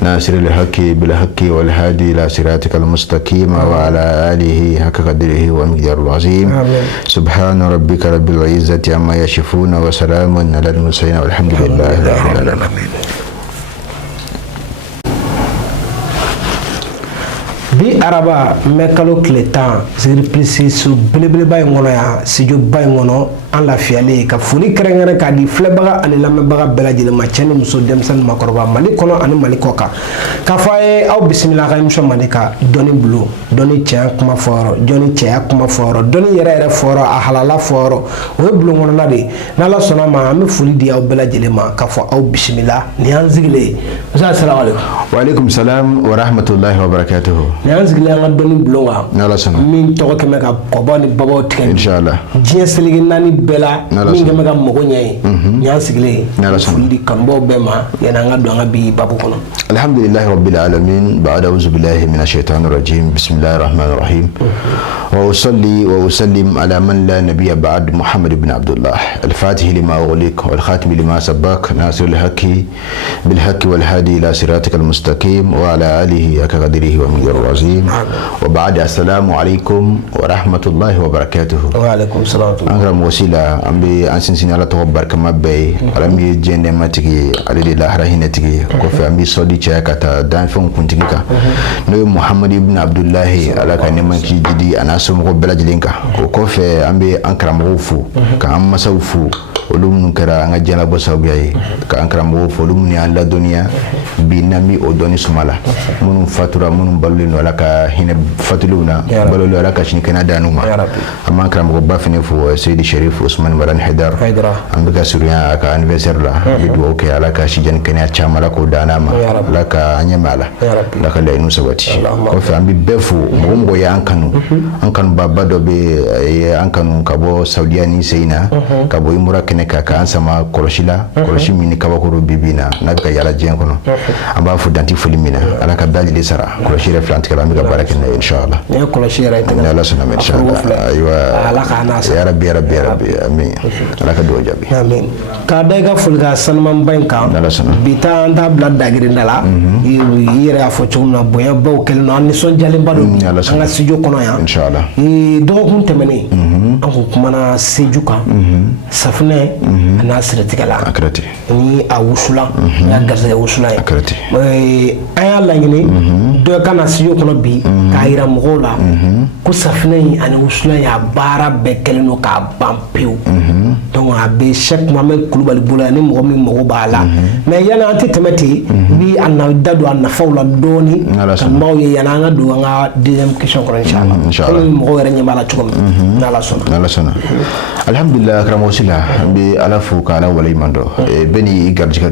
nasir al-haqqi bil haqqi wal hadi إلى صراطك المستقيم وعلى آله حق قدره ومقداره العظيم سبحان ربك رب العزة عما يصفون وسلام على المرسلين والحمد لله رب العالمين bi araba mɛ kalo tile 10 ziripilisi su belebeleba in kɔnɔ yan studio-ba in kɔnɔ an lafiyalen ka foli kɛrɛnkɛrɛn k'a di filɛbaga ani lamɛnbaga bɛɛ lajɛlen ma cɛ ni muso denmisɛnnin makɔrɔba Mali kɔnɔ ani Mali kɔ kan k'a fɔ a ye aw bisimila ka émission Mande ka dɔnni bulon dɔnni cɛya kuma fɔyɔrɔ dɔnni cɛya kuma fɔyɔrɔ dɔnni yɛrɛ fɔyɔrɔ a halala fɔyɔrɔ o ye bulon kɔnɔna de ye n'ala sɔnna ma an bɛ foli di aw bɛɛ lajɛlen ma k'a fɔ aw bisimila nin y'an sigilen ye musa assalamu alaikum wa alaikum salam wa rahmatullahi wa barakatuhu nin y'an sigilen an ka dɔnni bulon kan n'ala sɔnna min tɔgɔ kɛmɛ ka kɔbɔ ni babaw tigɛ inshallah diɲɛ seleke naani bela min kɛ ka mɔgɔ ɲɛ ye ɲan sigilen foli kanbɔ bɛɛ ma yani an ka don an ka bi babu kɔnɔ. Alhamdulillahi rabbil alamin ba'da auzu billahi minash shaitanir rajim bismillahir rahmanir rahim wa usalli wa usallim ala man la nabiyya ba'd Muhammad ibn Abdullah al-fatih lima ughliq wal khatim lima sabaq nasirul haqqi bil haqqi wal hadi ila siratikal mustaqim wa ala alihi haqqa qadrihi wa miqdaril azim wa ba'da assalamu alaikum wa rahmatullahi wa barakatuh. Wa alaikum salam. Angram wasila ambe ansin ala to barkama bay ala mi jende matigi ala de lahra hinatigi ko fa ambi sodi cha kata dan fon kuntigika no Muhammad ibn Abdullah ala ka ne manki jidi anaso mo belajilinka ko fe ambe ankram fu ka amma sawfu olum kara anga jala bo sawbiay ka ankram fu olum ni alla dunya binami odoni sumala munum fatura munum ballino ala ka hina fatuluna balolo ala ka shinkana danuma amma ankram go bafine fu Seydi Sharif Usman Maran Haidar ambe ka surya ka anniversaire la yidu ke ala ka shijan kenya chamala ko danama ala ka anyamala la ka lainu sabati ko fa ambi befu mo ya ankanu baba do be ankanu kabo saudiani seina kabo imura kene ka ansama koroshila koroshi mini kaba ko bibina na ka yala jen kono amba fu danti fulimina ala ka dalji de sara koroshi reflant kala mi ga barakina inshallah ne koroshi ra ita Allah sunna inshallah aywa ala ka nas ya rabbi amin ala ka do jabi amin ka daga fulga sanman banka bita anda blad dagiri ndala yire afo chuna boya baw kel no ni son jale bado anga sijo kono ya inshallah do kun temene an ko kuma na siju kan safne ana sirtikala akrati ni a wusula ya gaza wusula ya akrati aya langini do kana sijo kono bi ka ira mogola ko safne ani wusula ya bara bekel no ka bampiu donc a be Cheikh Mohamed Kulubali bula ni mogo min mogo bala mais yana anti temeti bi anna dadu anna fawla doni kan baw ye yana nga do nga deuxième question ko inshallah mogo wera nyamala chugum nala sona alhamdulillah karamo sila be ala fu kala wala imando beni garjiga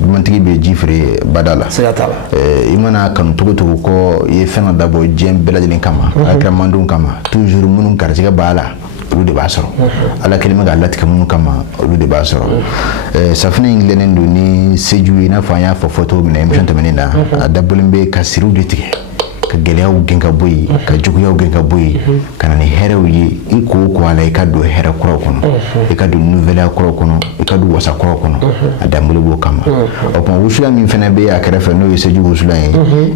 mantigi be jifre badala sayata imana kan tugo ko ye fena dabo jem beladin kama akramandun kama toujours munun garjiga bala olu de b'a sɔrɔ ala kelima ka latigɛ minnu kama olu de b'a sɔrɔ safinɛ in dilannen don ni seju ye n'a fɔ an y'a fɔ cogo min na émission tɛmɛnen na a dabɔlen bɛ ka siriw de tigɛ ka gɛlɛyaw gɛn ka bɔ yen ka juguyaw gɛn ka bɔ yen ka na ni hɛrɛw ye i ko a la i ka don hɛrɛ kuraw kɔnɔ i ka don nouvelle kuraw kɔnɔ i ka don wasa kuraw kɔnɔ a dabɔlen b'o kama o kuma wusula min fana bɛ a kɛrɛfɛ n'o ye seju wusula ye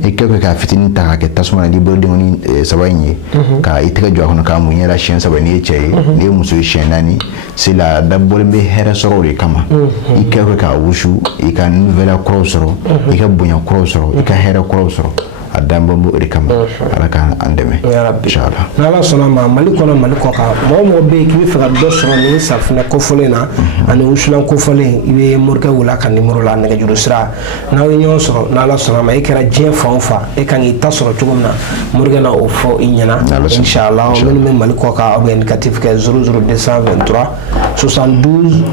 i kɛ k'a fitinin ta k'a kɛ tasuma na n'i bolo dengonin saba in ye ka i tɛgɛ jɔ a kɔnɔ k'a mun yɛrɛ siɲɛ saba n'i ye cɛ ye n'i ye muso ye siɲɛ naani c'est la dabɔlen bɛ hɛrɛ sɔrɔ de kama i kɛ k'a wusu i ka nouvelle kuraw sɔrɔ i ka bonya kuraw sɔrɔ i ka hɛrɛ kuraw sɔrɔ a dambambo rikam ala kan andeme ya rabbi inshallah nala sona ma maliko ka mo be ki fi ga do sona ni safna ko folena ani usulan ko folen ibe morka wala kan numero la nega juru sira na wi nyon soro nala sona ma ikara je fa e kan ita soro tugumna morga na o fo inyana inshallah men maliko ka organisatif ke 00223 72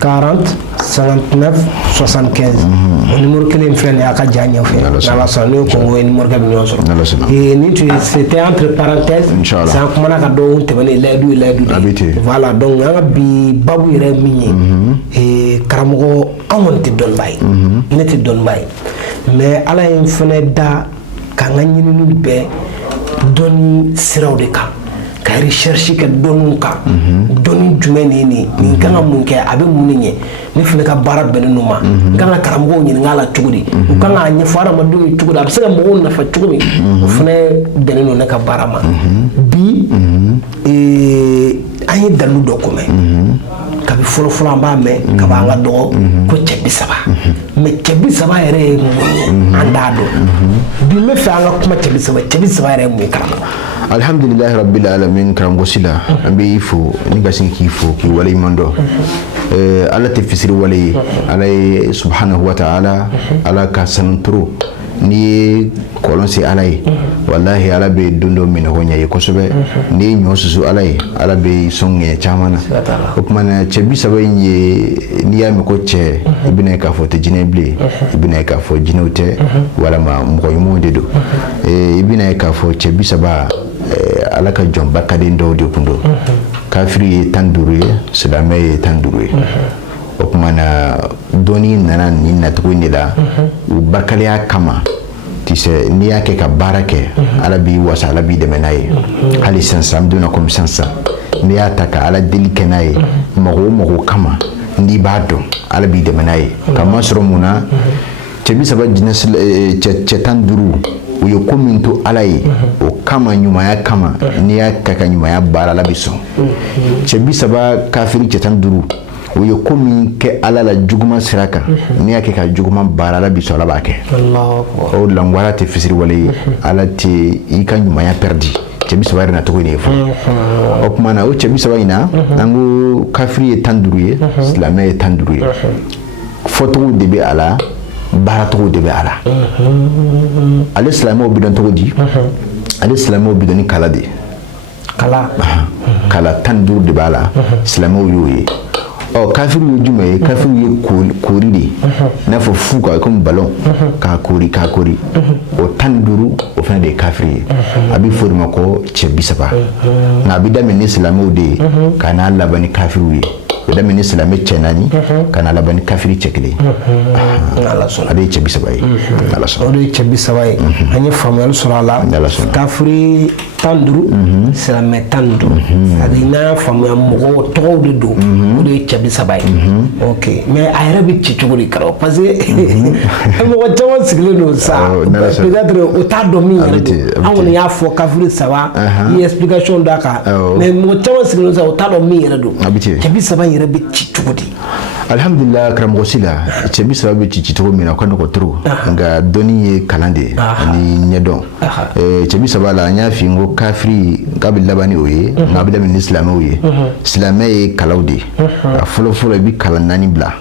40 59 75 numéro kelen flen ya ka janya fe nala sona ni ko numéro ka binyo soro et ni tu c'était entre parenthèses ça kuma na ka do tebele laidu voilà donc nga bi babu yere minye et karamogo amon ti don bay ne ti don bay mais ala en fene da ka nga nyinu be doni siraw de ka ka recherche ka donu ka doni jumeni ni kanga mun ke abe muninye ni fene ka bara benenu ma kanga karamogo nyi ngala tugudi kanga nya fara ma do tugudi abse ka mo na fa tugumi fene benenu na ka bara ma bi ayi dalu do ko me ka bi folo amba me ka ba nga do ko chebi saba me chebi saba yere anda do bi me fa nga kuma chebi saba yere mu karamo alhamdulillah rabbil alamin karam gosila ambe ifo ni gasin ki ifo ki wala imando ala te fisiri wala ala subhanahu wa ta'ala ala ka sanutro ni kolonsi alay wallahi ala be dundo min honya yi kosobe ni nyosusu alay ala be songe chamana o kuma na chebi sabai ni ya mi ko che ibine ka fo te jineble ibine ka fo jinote wala ma mo yimo dedo ibine ka fo chebi saba ala ka jomba kadin do de kundo kafiri ye 15 ye silamɛ ye 15 ye o kuma na dɔnni nana nin nacogo in de la u barikaleya kama tisɛ n'i y'a kɛ ka baara kɛ ala b'i wasa ala b'i dɛmɛ n'a ye hali sisan an donna komi sisan n'i y'a ta ka ala deli kɛ n'a ye mɔgɔ o mɔgɔ kama n'i b'a dɔn ala b'i dɛmɛ n'a ye ka masɔrɔ mun na cɛ 30 jinɛ cɛ 15 u ye ko min to ala ye o kama ɲumanya kama n'i y'a kɛ ka ɲumanya baara ala bɛ sɔn cɛ 30 kafiri cɛ 15 u ye ko min kɛ ala la juguman sira kan n'i y'a kɛ ka juguman baara ala bɛ sɔn ala b'a kɛ o langwara tɛ fisiri wale ye ala tɛ i ka ɲumanya perdi cɛ 30 yɛrɛ nacogo de ye fɔlɔ o kuma na o cɛ 30 in na an ko kafiri ye 15 ye silamɛ ye 15 ye fɔcogo de bɛ a la baaratogo de bɛ a la ale silamɛw bɛ dɔn cogo di ale silamɛw bɛ dɔn ni kala de kala 15 de b'a la silamɛw y'o ye kafiri ye jumɛn ye kafiri ye koori de n'a fɔ fu ka comme ballon k'a koori o 15 o fana de ye kafiri ye a bɛ fɔ o de ma ko cɛ 30 nka a bɛ daminɛ ni silamɛw de ye ka n'a laban ni kafiriw ye a bɛ daminɛ ni silamɛ cɛ 4 ka n'a laban ni kafiri cɛ 1 a de ye cɛ 30 ye o de ye cɛ 30 ye an ye faamuyali sɔrɔ a la kafiri 15 silamɛ 15 c'est-à-dire n'a y'a faamuya mɔgɔw tɔgɔw de don o de ye cɛ 30 ye ok mais a yɛrɛ bɛ ci cogo di karamɔgɔ parce que mɔgɔ caman sigilen don sa peut-être o t'a dɔn min yɛrɛ don an kɔni y'a fɔ kafiri 3 i ye explication d'a kan mais mɔgɔ caman sigilen don sa o t'a dɔn min yɛrɛ don cɛ 30 yɛrɛ bɛ ci cogo di alhamdulillah karamɔgɔ si la cɛ 30 bɛ ci cogo min na o ka nɔgɔ trop nka dɔnni ye kalan de ye ani ɲɛdɔn cɛ 30 la an y'a f'i ye n ko kafiri k'a bɛ laban ni o ye nka a bɛ daminɛ ni silamɛw ye silamɛ ye kalaw de ye a fɔlɔ i bɛ kala 4 bila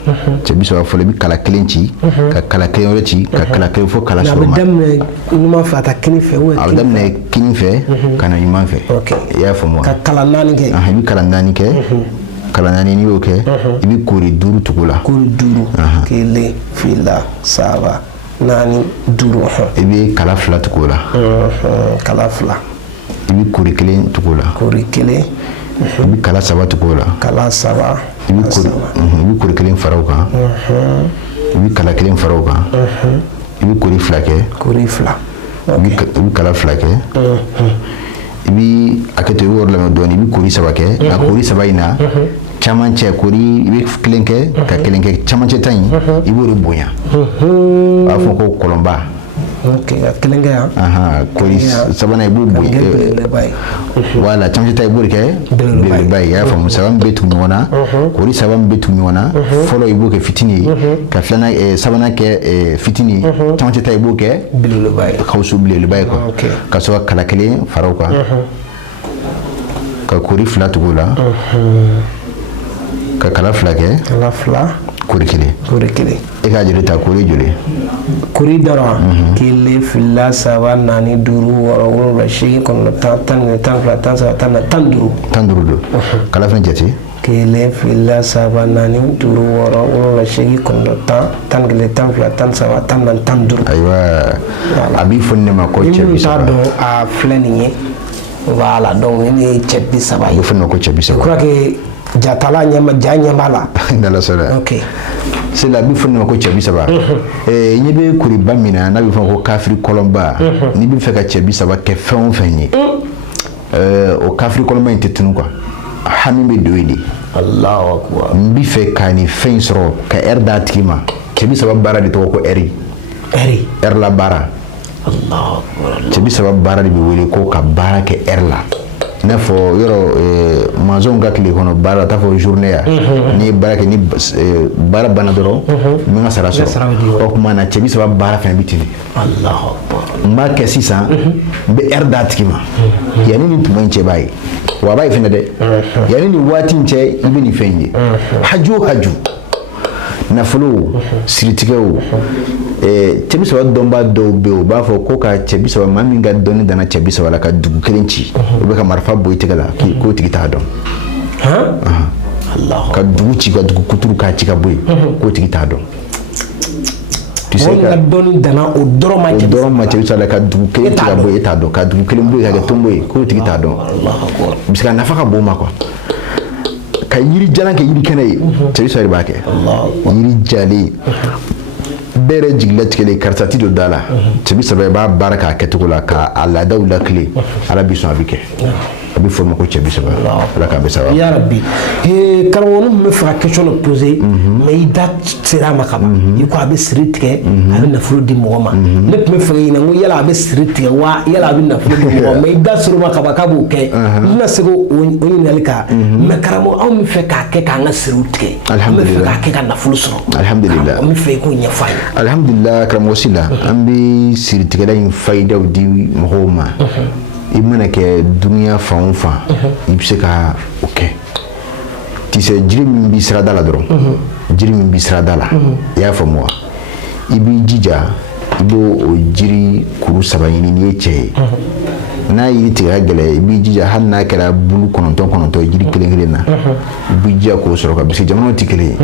cɛ 30 fɔlɔ i bɛ kala 1 ci ka kala 1 wɛrɛ ci ka kala 1 fɔ kala sɔrɔ ma a bɛ daminɛ ɲuman fɛ a ta kini fɛ a bɛ daminɛ kini fɛ ka na ɲuman fɛ i y'a faamu wa ka kala 4 kɛ i bɛ kala 4 kɛ kala 4 n'i y'o kɛ i bɛ koori 5 tugu la koori 5 1 2 3 4 5 i bɛ kala 2 tugu la kala 2 i bɛ koori 1 tugu la koori 1 i bɛ kala 3 tugu la kala 3 i bɛ koori 1 fara o kan i bɛ kala 1 fara o kan i bɛ koori 2 kɛ koori 2 i bɛ kala 2 kɛ i bɛ a kɛ to i bɛ yɔrɔ lamɛn dɔɔnin i bɛ koori 3 kɛ nka koori 3 in na camancɛ koori i bɛ 1 kɛ ka 1 kɛ camancɛ ta in i b'o de bonya u b'a fɔ ko kɔlɔnba ok ka 1 kɛ yan koori 3nan i b'o bonya wala camancɛ ta i b'o de kɛ belebeleba ye i y'a faamu 3 min bɛ tugu ɲɔgɔn na koori 3 min bɛ tugu ɲɔgɔn na fɔlɔ i b'o kɛ fitinin ye ka 3nan kɛ fitinin ye camancɛ ta i b'o kɛ belebeleba ye kawusu belebeleba ye quoi ka sɔrɔ ka kala 1 fara o kan ka koori 2 tugu la ka kala 2 kɛ kala 2 koori 1 e k'a joli ta koori joli koori dɔrɔn 1 2 3 4 5 6 7 8 9 10 11 12 13 14 15 15 don kala fɛn jate 1 2 3 4 5 6 7 8 9 10 11 12 13 14 15 ayiwa a b'i fɔ ne ma ko cɛ 30 t'a dɔn a filɛ nin ye voilà donc ne ye cɛ 30 ye a bɛ fɔ ne ma ko cɛ 30 je crois que jatala ja ɲɛ b'a la n'ala sɔnna ok c'est la bi fɔ ne ma ko cɛ 30 ɲɛ bɛ kuriba min na n'a bɛ fɔ ko kafiri kɔlɔnba n'i bɛ fɛ ka cɛ 30 kɛ fɛn o fɛn ye o kafiri kɔlɔnba in tɛ tunu quoi hami bɛ don yen de Allahu akbar n bɛ fɛ ka nin fɛn in sɔrɔ ka ɛri d'a tigi ma cɛ 30 baara de tɔgɔ ko ɛri ɛri la baara Allahu akbar cɛ 30 baara de bɛ wele ko ka baara kɛ ɛri la i n'a fɔ yɔrɔ mazɔnw ka tile kɔnɔ baara la t'a fɔ journée ya n'i ye baara kɛ ni baara banna dɔrɔn n bɛ n ka sara sɔrɔ o tuma na cɛ 30 baara fana bɛ ten de Allahu akbar n b'a kɛ sisan n bɛ ɛri d'a tigi ma yanni nin tuma in cɛ b'a ye wa a b'a ye fana dɛ yanni nin waati in cɛ i bɛ nin fɛn in ye haju o haju nafolo siritigɛw cɛ 30 dɔnba dɔw bɛ yen u b'a fɔ ko ka cɛ 30 maa min ka dɔnni danna cɛ 30 la ka dugu 1 ci u bɛ ka marifa bɔ i tɛgɛ la k'o tigi t'a dɔn ka dugu ci ka dugu kuturu k'a ci ka bɔ yen k'o tigi t'a dɔn tu sais ka dɔnni danna o dɔrɔn ma cɛ 30 la ka dugu 1 ci ka bɔ yen e t'a dɔn ka dugu 1 bɔ yen ka kɛ tonbo ye k'o tigi t'a dɔn parce que a nafa ka bon ma quoi ka yiri jalan kɛ yiri kɛnɛ ye cɛ sɔrɔ b'a kɛ yiri jalen bɛrɛ jigilatigɛlen karisa ti don da la cɛ saba b'a baara k'a kɛcogo la k'a laadaw lakile ala bi sɔn a bi kɛ a bɛ fɔ ma ko cɛ saba ala k'a bɛ saba ya rabbi karamɔgɔ min bɛ fɛ ka question dɔ poser mais i da sera a ma ka ban i ko a bɛ siri tigɛ a bɛ nafolo di mɔgɔ ma ne tun bɛ fɛ ka ɲininka n ko yala a bɛ siri tigɛ wa yala a bɛ nafolo di mɔgɔ ma mais i da sera o ma ka ban k'a b'o kɛ n bɛna se k'o ɲininkali kan mais karamɔgɔ anw bɛ fɛ k'a kɛ k'an ka siriw tigɛ an bɛ fɛ k'a kɛ ka nafolo sɔrɔ alhamdulillah an bɛ fɛ i k'o ɲɛfɔ an ye alhamdulillah karamɔgɔ Sila an bɛ siri tigɛla in fayidaw di mɔgɔw ma i mana kɛ duniya fan o fan i bɛ se ka o kɛ tisɛ jiri min b'i sirada la dɔrɔn jiri min b'i sirada la i y'a faamu wa i b'i jija i b'o o jiri kuru 3 ɲini n'i ye cɛ ye n'a yiri tigɛ ka gɛlɛ i b'i jija hali n'a kɛra bulu 9 jiri kelen na i b'i jija k'o sɔrɔ parce que jamanaw tɛ kelen ye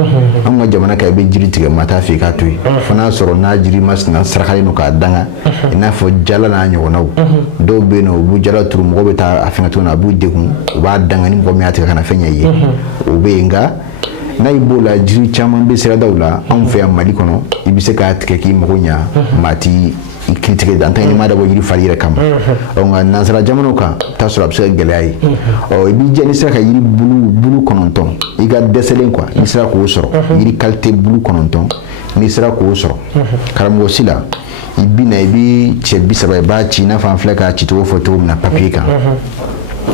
an ka jamana kan i bɛ jiri tigɛ ma t'a fɛ i k'a to yen fo n'a sɔrɔ n'a jiri masina sarakalen don k'a danga i n'a fɔ jala n'a ɲɔgɔnnaw dɔw bɛ yen nɔ u b'u jala turu mɔgɔw bɛ taa a fɛngɛ tuguni a b'u degun u b'a danga ni mɔgɔ min y'a tigɛ ka na fɛn ɲɛ ye o bɛ yen nka n'a y'i b'o la jiri caman bɛ siradaw la anw fɛ yan Mali kɔnɔ i bɛ se k'a tigɛ k'i mago ɲa maa ti critique dan tan ma da bo yiri fali yɛrɛ kama nka nansara jamanaw kan t'a sɔrɔ a bɛ se ka gɛlɛya ye i b'i jɛ n'i sera ka yiri bulu 9 i ka dɛsɛlen quoi n'i sera k'o sɔrɔ yiri qualité bulu 9 n'i sera k'o sɔrɔ karamɔgɔ Sila i bɛ na i bɛ cɛ 30 i b'a ci i n'a fɔ an filɛ k'a ci cogo fɔ cogo min na papier kan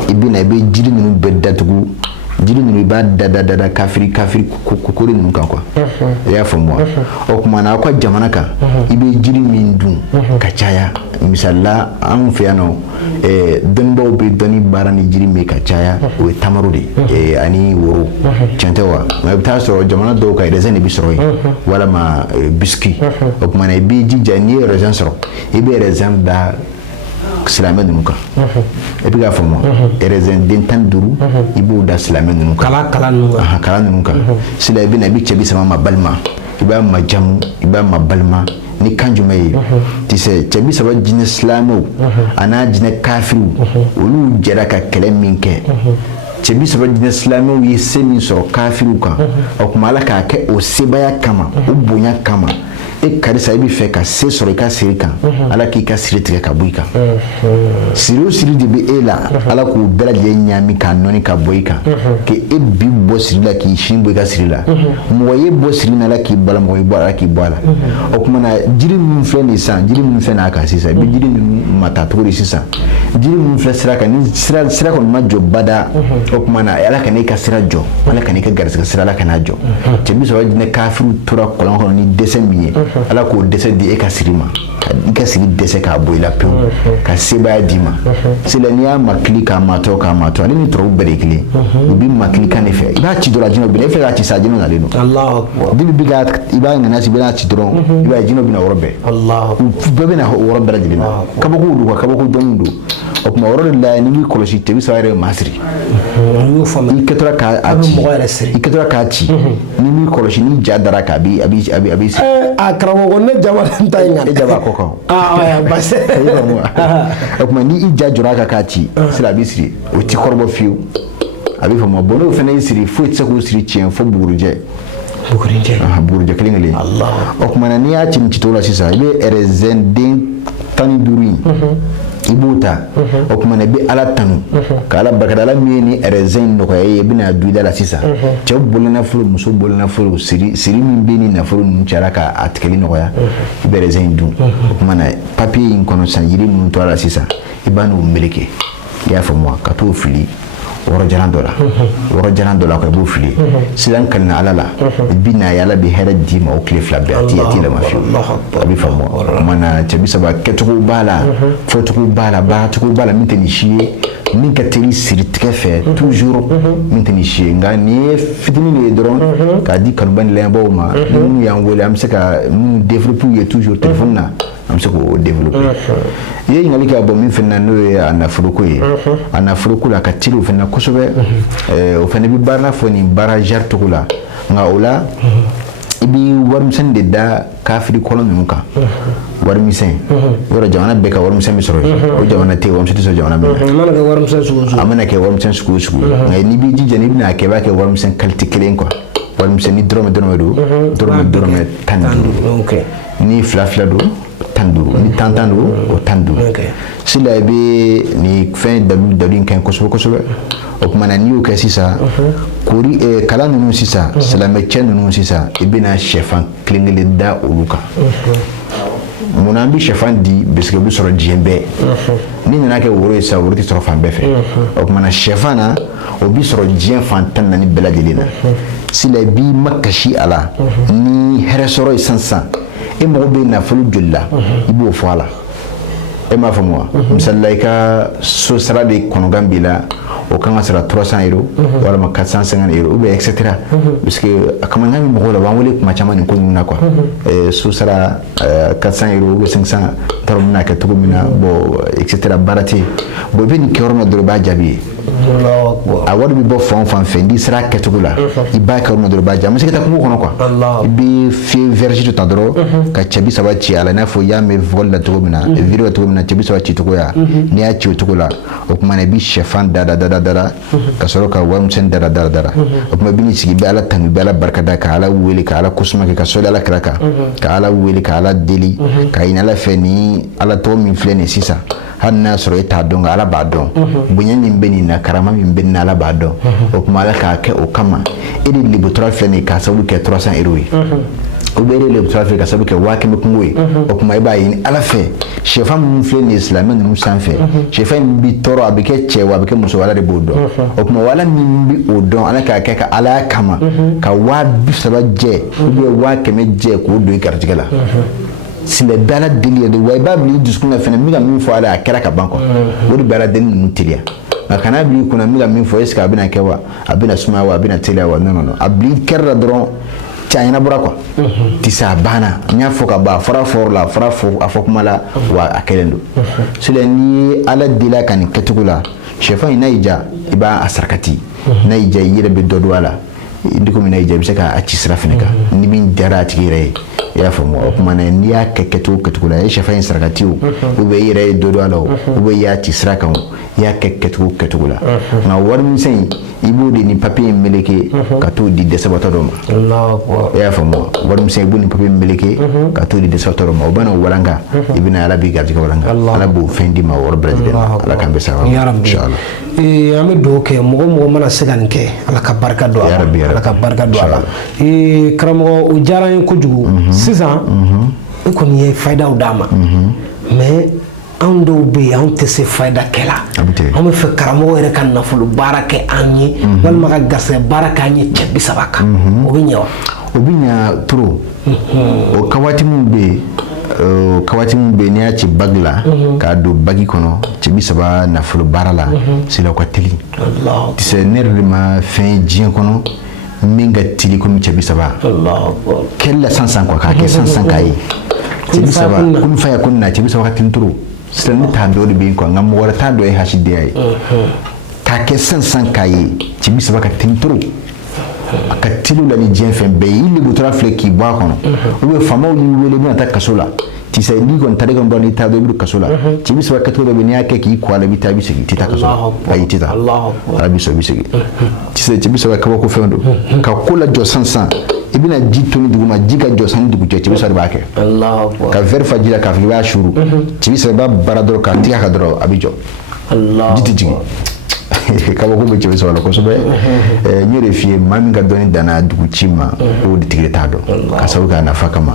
i bɛ na i bɛ jiri ninnu bɛɛ datugu jiri ninnu i b'a da kafiri kokori ninnu kan quoi i y'a faamu wa o kuma na aw ka jamana kan i bɛ jiri min dun ka caya misalila an fɛ yan nɔ dɔnnibaw bɛ dɔnni baara ni jiri min ka caya o ye tamaro de ani woro tiɲɛ tɛ wa nka i bɛ taa sɔrɔ jamana dɔw ka raisin de bɛ sɔrɔ yen walama biscuit o kuma na i b'i jija n'i ye raisin sɔrɔ i bɛ raisin da silamɛ ninnu kan e bɛ k'a faamu raisin den 15 i b'o da silamɛ ninnu kan kala ninnu kan sila i bɛ na i bɛ cɛ 30 ma balima i b'a majamu i b'a ma balima ni kan jumɛn ye tisɛ cɛ 30 jinɛ silamɛw a n'a jinɛ kafiriw olu jɛra ka kɛlɛ min kɛ cɛ 30 jinɛ silamɛw ye se min sɔrɔ kafiriw kan o kuma ala k'a kɛ o sebaya kama o bonya kama e karisa i bɛ fɛ ka se sɔrɔ i ka siri kan ala k'i ka siri tigɛ ka bɔ i kan siri o siri de bɛ e la ala k'o bɛɛ lajɛlen ɲami k'a nɔni ka bɔ i kan k'e bi bɔ siri la k'i sin bɔ i ka siri la mɔgɔ ye bɔ siri la ala k'i bɔ a la mɔgɔ ye bɔ ala k'i bɔ a la o kuma na jiri min filɛ nin sisan jiri min filɛ n'a kan sisan i bɛ jiri ninnu mata cogo di sisan jiri min filɛ sira kan ni sira kɔni ma jɔ bada o kuma na ala ka n'e ka sira jɔ ala ka n'e ka garisɛgɛ sira ala ka n'a jɔ cɛ bi sɔrɔ jinɛ kafiriw tora kɔlɔn kɔnɔ ni dɛsɛ min ye ala k'o dɛsɛ di e ka siri ma i ka siri dɛsɛ k'a bɔ i la pewu ka sebaya d'i ma sila n'i y'a makili k'a matɔ ale ni tɔrɔw bɛɛ de kelen u bɛ makili kan de fɛ i b'a ci dɔrɔn jinɛw bɛ na e fɛ k'a ci sa jinɛw nalen don dibi bi ka i b'a ŋana si i bɛna ci dɔrɔn i b'a ye jinɛw bɛ na yɔrɔ bɛɛ bɛɛ bɛ na yɔrɔ bɛɛ lajɛlen na kabakow don kabako dɔnniw don o kuma yɔrɔ de la n'i b'i kɔlɔsi cɛ bi saba yɛrɛ maa siri i kɛtɔra k'a ci n'i m'i kɔlɔsi n'i ja dara kan a b'i siri a karamɔgɔ ne jama ta in e jaba kɔ kan basi o kuma ni i ja jɔra a kan k'a ci sira a b'i siri o ti kɔrɔbɔ fiyewu a bɛ faamu bon n'o fana y'i siri foyi tɛ se k'o siri tiɲɛ fo bugurijɛ kelen o kuma na n'i y'a ci cogo la sisan i bɛ raisin den 15 in i b'o ta o kuma na i bɛ ala tanu ka ala barika ala min ye ni raisin nɔgɔya ye i bɛna don i da la sisan cɛw bɔlen nafolo muso bɔlen nafolo siri min bɛ ni nafolo ninnu cɛla k'a tigɛli nɔgɔya i bɛ raisin dun o kuma na papiye in kɔnɔ sisan yiri minnu tora la sisan i b'a n'o meleke i y'a faamu ka t'o fili wɔrɔjalan dɔ la ka b'o fili sisan kalina ala la i bɛ na ye ala bɛ hɛrɛ d'i ma o tile 2 bɛɛ a t'i yɛlɛma fiyewu a bɛ faamu o kuma na cɛ 30 kɛcogo b'a la fɔcogo b'a la baaracogo b'a la min tɛ nin si ye min ka teli siri tigɛ fɛ toujours min tɛ nin si ye nka nin ye fitinin de ye dɔrɔn k'a di kanuba ni lamɛnbaaw ma ni minnu y'an wele an bɛ se ka minnu développer u ye toujours téléphone na an bɛ se k'o développer i ye ɲininkali kɛ bɔ min fana na n'o ye a nafoloko ye a nafoloko la a ka teli o fana na kosɛbɛ o fana bɛ baara fɔ nin baara jar cogo la nka o la i bɛ warimisɛnnin de da kafiri kɔlɔn ninnu kan wari misɛn yɔrɔ jamana bɛɛ ka wari misɛn bɛ sɔrɔ yen o jamana tɛ wari misɛn tɛ sɔrɔ jamana bɛɛ a mana kɛ wari misɛn sugu o sugu a mana kɛ wari misɛn sugu o sugu nka n'i b'i jija n'i bɛna kɛ i b'a kɛ wari misɛn qualité kelen quoi wari misɛn ni dɔrɔmɛ don dɔrɔmɛ 15 ni fila don 15 ni 10 don o 15 sila i bɛ nin fɛn dalu in kaɲi kosɛbɛ o kumana n'i y'o kɛ sisan kori kala ninnu sisan silamɛcɛ ninnu sisan i bɛna sɛfan kelen da olu kan munna an bɛ sɛfan di parce que o bɛ sɔrɔ diɲɛ bɛɛ ni nana kɛ woro ye sisan woro tɛ sɔrɔ fan bɛɛ fɛ o kumana sɛfan na o bɛ sɔrɔ diɲɛ fan 14 bɛɛ lajɛlen na sila i b'i makasi a la ni hɛrɛ sɔrɔ ye sisan e mago bɛ nafolo joli la i b'o fɔ a la e m'a faamu wa misalila i ka so sara de kɔnɔgan b'i la o kan ka sara 300 euros walima 450 euros ou bien etc parce que a kama ɲami mɔgɔw la b'an wele kuma caman nin ko ninnu na quoi so sara 400 euros ou bien 500 tɔrɔ min na kɛ cogo min na bon etc baara tɛ yen bon i bɛ nin kɛ yɔrɔ min na dɔrɔn i b'a jaabi ye a wari bɛ bɔ fan o fan fɛ n'i sera a kɛcogo la i b'a kɛ yɔrɔ min na dɔrɔn i b'a jaabi a ma se ka taa kungo kɔnɔ quoi i bɛ fiye verge dɔ ta dɔrɔn ka cɛ 30 ci a la i n'a fɔ i y'a mɛn voile la cogo min na vidéo la cogo min na cɛ 30 ci cogoya n'i y'a ci o cogo la o kumana i bɛ sɛfan dada ka sɔrɔ ka wari misɛn dara o kuma i bɛ n'i sigi i bɛ Ala tanu i bɛ Ala barikada ka Ala wele ka Ala kosuma kɛ ka sɔli Ala kira kan ka Ala wele ka Ala deli ka ɲini Ala fɛ ni Ala tɔgɔ min filɛ nin sisan hali n'a sɔrɔ e t'a dɔn nka Ala b'a dɔn bonya min bɛ nin na karama min bɛ nin na Ala b'a dɔn o kuma Ala k'a kɛ o kama e de lebutura filɛ nin k'a sababu kɛ 300 euros ye o bɛ e de lebutura filɛ ka sababu kɛ 1000 kungo ye o kuma i b'a ɲini Ala fɛ sɛfan minnu filɛ nin ye silamɛ ninnu sanfɛ sɛfan in bɛ tɔɔrɔ a bɛ kɛ cɛ wa a bɛ kɛ muso Ala de b'o dɔn o kuma Ala min bɛ o dɔn Ala k'a kɛ ka Ala kama ka 230 jɛ ou bien 100 jɛ k'o don i garijɛgɛ la sila bɛ Ala deli yɛrɛ de wa i b'a bila i dusukun na fɛnɛ n bɛ ka min fɔ Ala a kɛra ka ban quoi o de bɛ Ala deli ninnu teliya nka kana bila i kunna n bɛ ka min fɔ est ce que a bɛna kɛ wa a bɛna sumaya wa a bɛna teliya wa non a bila i kɛrɛ la dɔrɔn cɛ a ɲɛnabɔra quoi ti se a banna n y'a fɔ ka ban a fɔra fɔrɔ la a fɔra a fɔ kuma la wa a kɛlen don sila n'i ye Ala deli ka nin kɛcogo la sɛfan in n'a y'i diya i b'a sarakati n'a y'i diya i yɛrɛ bɛ dɔ dɔn a la ni ko min n'a y'i diya i bɛ se k'a ci sira fɛnɛ kan ni min diyara a tigi yɛrɛ ye i y'a faamu o kumana n'i y'a kɛ kɛcogo la i ye sɛfan in sarakati o ou bien i yɛrɛ ye dɔ dɔn a la o ou bien i y'a ci sira kan o i y'a kɛ kɛcogo la nka wari misɛn in i b'o de ni papier in meleke ka t'o di dɛsɛbatɔ dɔ ma i y'a faamu wari misɛn i b'o ni papier in meleke ka t'o di dɛsɛbatɔ dɔ ma o bɛna o walanka i bɛna Ala b'i garijɛgɛ walanka Ala b'o fɛn d'i ma o yɔrɔ bɛɛ lajɛlen na Ala k'an bɛɛ sababu inchallah an bɛ dugawu kɛ mɔgɔ mana se ka nin kɛ Ala ka barika don a la Ala ka barika don a la karamɔgɔ o diyara n ye kojugu sisan i kɔni ye fayidaw d'a ma mais anw dɔw bɛ yen anw tɛ se fayida kɛla anw bɛ fɛ karamɔgɔ yɛrɛ ka nafolo baara kɛ an ye walima ka garisɛgɛ baara kɛ an ye cɛ 30 kan o bɛ ɲɛ wa o bɛ ɲɛ trop o ka waati min bɛ yen n'i y'a ci bagi la k'a don bagi kɔnɔ cɛ 30 nafolo baara la sila o ka teli tisɛ ne yɛrɛ de ma fɛn diɲɛ kɔnɔ min ka teli komi cɛ 30 kɛli la sisan quoi k'a kɛ sisan k'a ye cɛ 30 komi fa ya ko na cɛ 30 ka teli trop sila ne t'a dɔn de bɛ yen quoi nka mɔgɔ wɛrɛ t'a dɔn ye hasidenya ye k'a kɛ sisan k'a ye cɛ 30 ka teli trop a ka teli la ni diɲɛ fɛn bɛɛ ye i lebutura filɛ k'i bɔ a kɔnɔ ou bien faamaw y'i wele i bɛna taa kaso la tisa n'i kɔni taara i kɔni dɔn n'i t'a dɔn i bɛ don kaso la cɛ 30 kɛcogo dɔ bɛ n'i y'a kɛ k'i kɔ a la i bɛ taa i bɛ segin i tɛ taa kaso la ayi i tɛ taa Ala b'i sɔn i bɛ segin tisa cɛ 30 kabako fɛn don ka ko lajɔ sisan i bɛna ji to ni dugu ma ji ka jɔ san ni dugu cɛ cɛ 30 de b'a kɛ ka verre fa ji la k'a fɔ i b'a suru cɛ 30 i b'a bara dɔrɔn k'a tigɛ a kan dɔrɔn a bɛ jɔ ji tɛ jigin kabako bɛ cɛ 30 la kosɛbɛ n y'o de f'i ye maa min ka dɔnni danna dugu ci ma o de tigi t'a dɔn ka sababu k'a nafa kama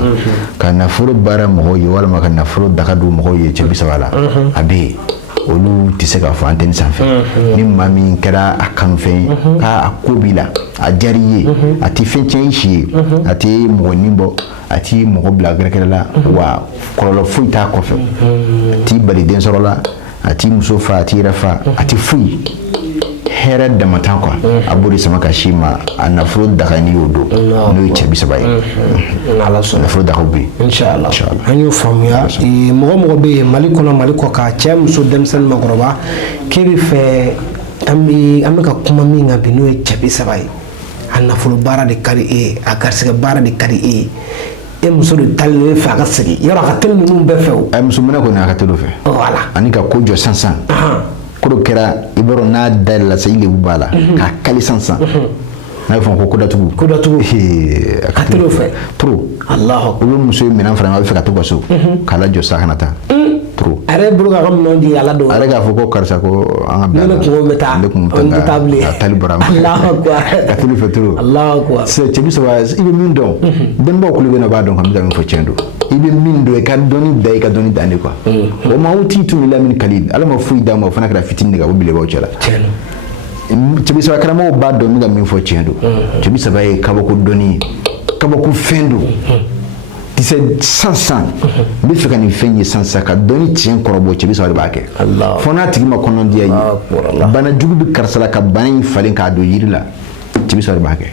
ka nafolo baara mɔgɔw ye walima ka nafolo daga don mɔgɔw ye cɛ 30 la a bɛ yen olu tɛ se k'a fɔ antenne sanfɛ ni maa min kɛra a kanufɛn ye k'a ko b'i la a diyara i ye a tɛ fɛn tiɲɛ i si ye a tɛ mɔgɔ nin bɔ a t'i mɔgɔ bila gɛrɛgɛrɛ la wa kɔlɔlɔ foyi t'a kɔfɛ a t'i bali den sɔrɔ la a t'i muso fa a t'i yɛrɛ fa a tɛ foyi hɛrɛ damatan quoi a b'o de sama ka si ma a nafolo daga n'i y'o don n'o ye cɛ 30 ye nafolo dagaw bɛ yen inchallah an y'o faamuya mɔgɔ bɛ yen Mali kɔnɔ Mali kɔ kan cɛ muso denmisɛnnin makɔrɔba k'e bɛ fɛ an bɛ ka kuma min kan bi n'o ye cɛ 30 ye a nafolo baara de ka di e ye a garisɛgɛ baara de ka di e ye e muso de talen fa ka sigi yɔrɔ ka teli ninnu bɛɛ fɛ o ay muso mena ko na ka telu fe voilà ani ka ko jɔ sansan ko kɛra ibaro na dal la sai lebu bala ka kali sansan na fɔ ko datugu ka teli o fɛ trop Allahu olu muso mina fara ma fɛ ka to ka so kala jɔ sa kana ta trop are buru ka minɛnw di ala don ale k'a fɔ ko karisa ko an ka ne kungo bɛ taa an bɛ taa bilen tali bɔra ma Allahu akbar ka teli fɛ trop Allahu akbar c'est cɛ bi saba i bɛ min dɔn dɔnnibaw kulo bɛ na b'a dɔn ka min fɔ tiɲɛ don i bɛ min dɔn i ka dɔnni da i ka dɔnni dan de quoi o ma o t'i tun lamini kalili ala ma foyi d'a ma o fana kɛra fitinin de ka bɔ bilebaw cɛ la cɛ bi saba karamɔgɔw b'a dɔn min ka min fɔ tiɲɛ don cɛ bi saba ye kabako dɔnni kabako fɛn don tisɛ sansan n bɛ fɛ ka nin fɛn ye sansan ka dɔnni tiɲɛ kɔrɔbɔ cɛ bi saba de b'a kɛ fɔ n'a tigi ma kɔnɔdiya ye bana jugu bɛ karisa la ka bana in falen k'a don yiri la cɛ bi saba de b'a kɛ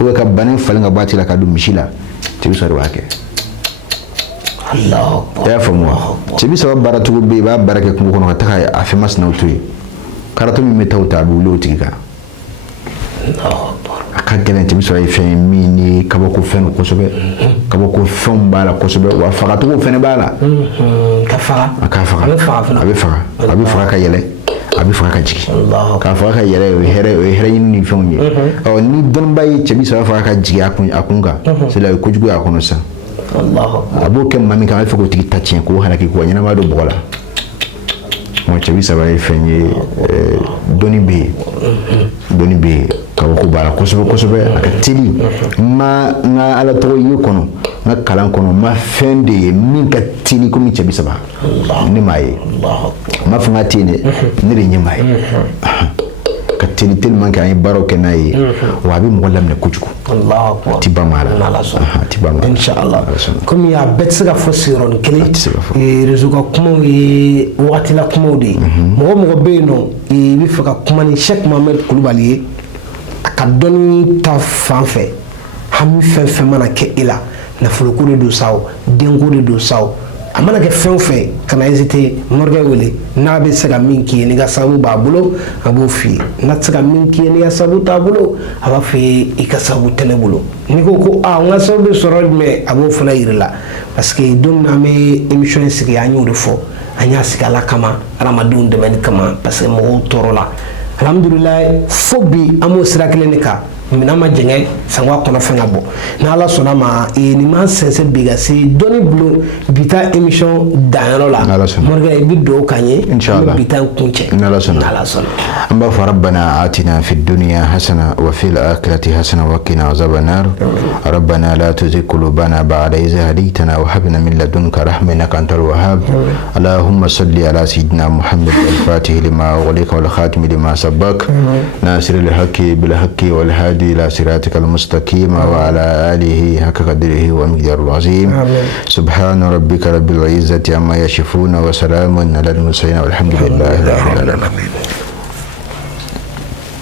ou ka bana in falen ka bɔ a tigi la k'a don misi la cɛ bi saba de b'a kɛ i y'a faamu wa cɛ bi saba baara cogo bɛ yen i b'a baara kɛ kungo kɔnɔ ka taga a fɛn masinaw to yen karato min bɛ taa o ta a bɛ wuli o tigi kan a ka gɛlɛn cɛ bi saba ye fɛn ye min ni kabako fɛn don kosɛbɛ kabako fɛnw b'a la kosɛbɛ wa fagacogo fɛnɛ b'a la ka faga a k'a faga a bɛ faga a bɛ faga ka yɛlɛ a bɛ faga ka jigin k'a faga ka yɛlɛ o ye hɛrɛ ɲini ni fɛnw ye ni dɔnniba ye cɛ bi saba faga ka jigin a kun kan c'est là o ye kojugu y'a kɔnɔ sisan a b'o kɛ maa min kan a bɛ fɛ k'o tigi ta tiɲɛ k'o halaki k'o ɲɛnama don bɔgɔ la moi cɛ bi saba ye fɛn ye dɔnni bɛ yen kabako b'a la kosɛbɛ kosɛbɛ a ka teli ma n ka ala tɔgɔ ye kɔnɔ n ka kalan kɔnɔ ma fɛn de ye min ka teli komi cɛ bi saba ne m'a ye n m'a fɔ n ka tɛ yen dɛ ne de ɲɛ m'a ye ka teli tellement que an ye baaraw kɛ n'a ye wa a bɛ mɔgɔ laminɛ kojugu ti ban ma la ti ban ma inshallah komi a bɛɛ tɛ se ka fɔ sigiyɔrɔnin kelen réseau ka kumaw ye wagatila kumaw de ye mɔgɔ mɔgɔ bɛ yen nɔ i bɛ fɛ ka kuma ni Cheikh Mohamed Kulibali ye a ka dɔnni ta fan fɛ hami fɛn fɛn mana kɛ i la nafoloko de don sa o denko de don sa o a mana kɛ fɛn o fɛn kana hésiter Morikɛ wele n'a bɛ se ka min k'i ye n'i ka sababu b'a bolo a b'o f'i ye n'a tɛ se ka min k'i ye n'i ka sababu t'a bolo a b'a f'i ye i ka sababu tɛ ne bolo n'i ko ko n ka sababu bɛ sɔrɔ jumɛn a b'o fana yir'i la parce que don min an bɛ émission in sigi an y'o de fɔ an y'a sigi ala kama adamadenw dɛmɛli kama parce que mɔgɔw tɔɔrɔ la alhamdulilayi fo bi an b'o sira kelen de kan minɛn ma jɛngɛ sango kɔnɔ fɛn ka bɔ ni ala sɔnna ma nin ma sɛnsɛn bi ka se dɔnni bulon bi ta émission danyɔrɔ la Morikɛ i bɛ dugawu k'an ye inshallah bi ta kun cɛ ni ala sɔnna an b'a fɔ rabbana atina fid dunya hasana wa fil akhirati hasana wa qina azaban nar rabbana la tuzigh qulubana ba'da idh hadaytana wa hab lana min ladunka rahmatan innaka antal wahhab allahumma salli ala sayyidina muhammad al-fatih lima ughliqa wal khatim lima sabaq nasir al-haqqi bil haqqi wal hadi إلى صراطك المستقيم وعلى آله حق قدره ومقداره العظيم سبحان ربك رب العزة عما يصفون وسلام على المرسلين والحمد لله رب العالمين.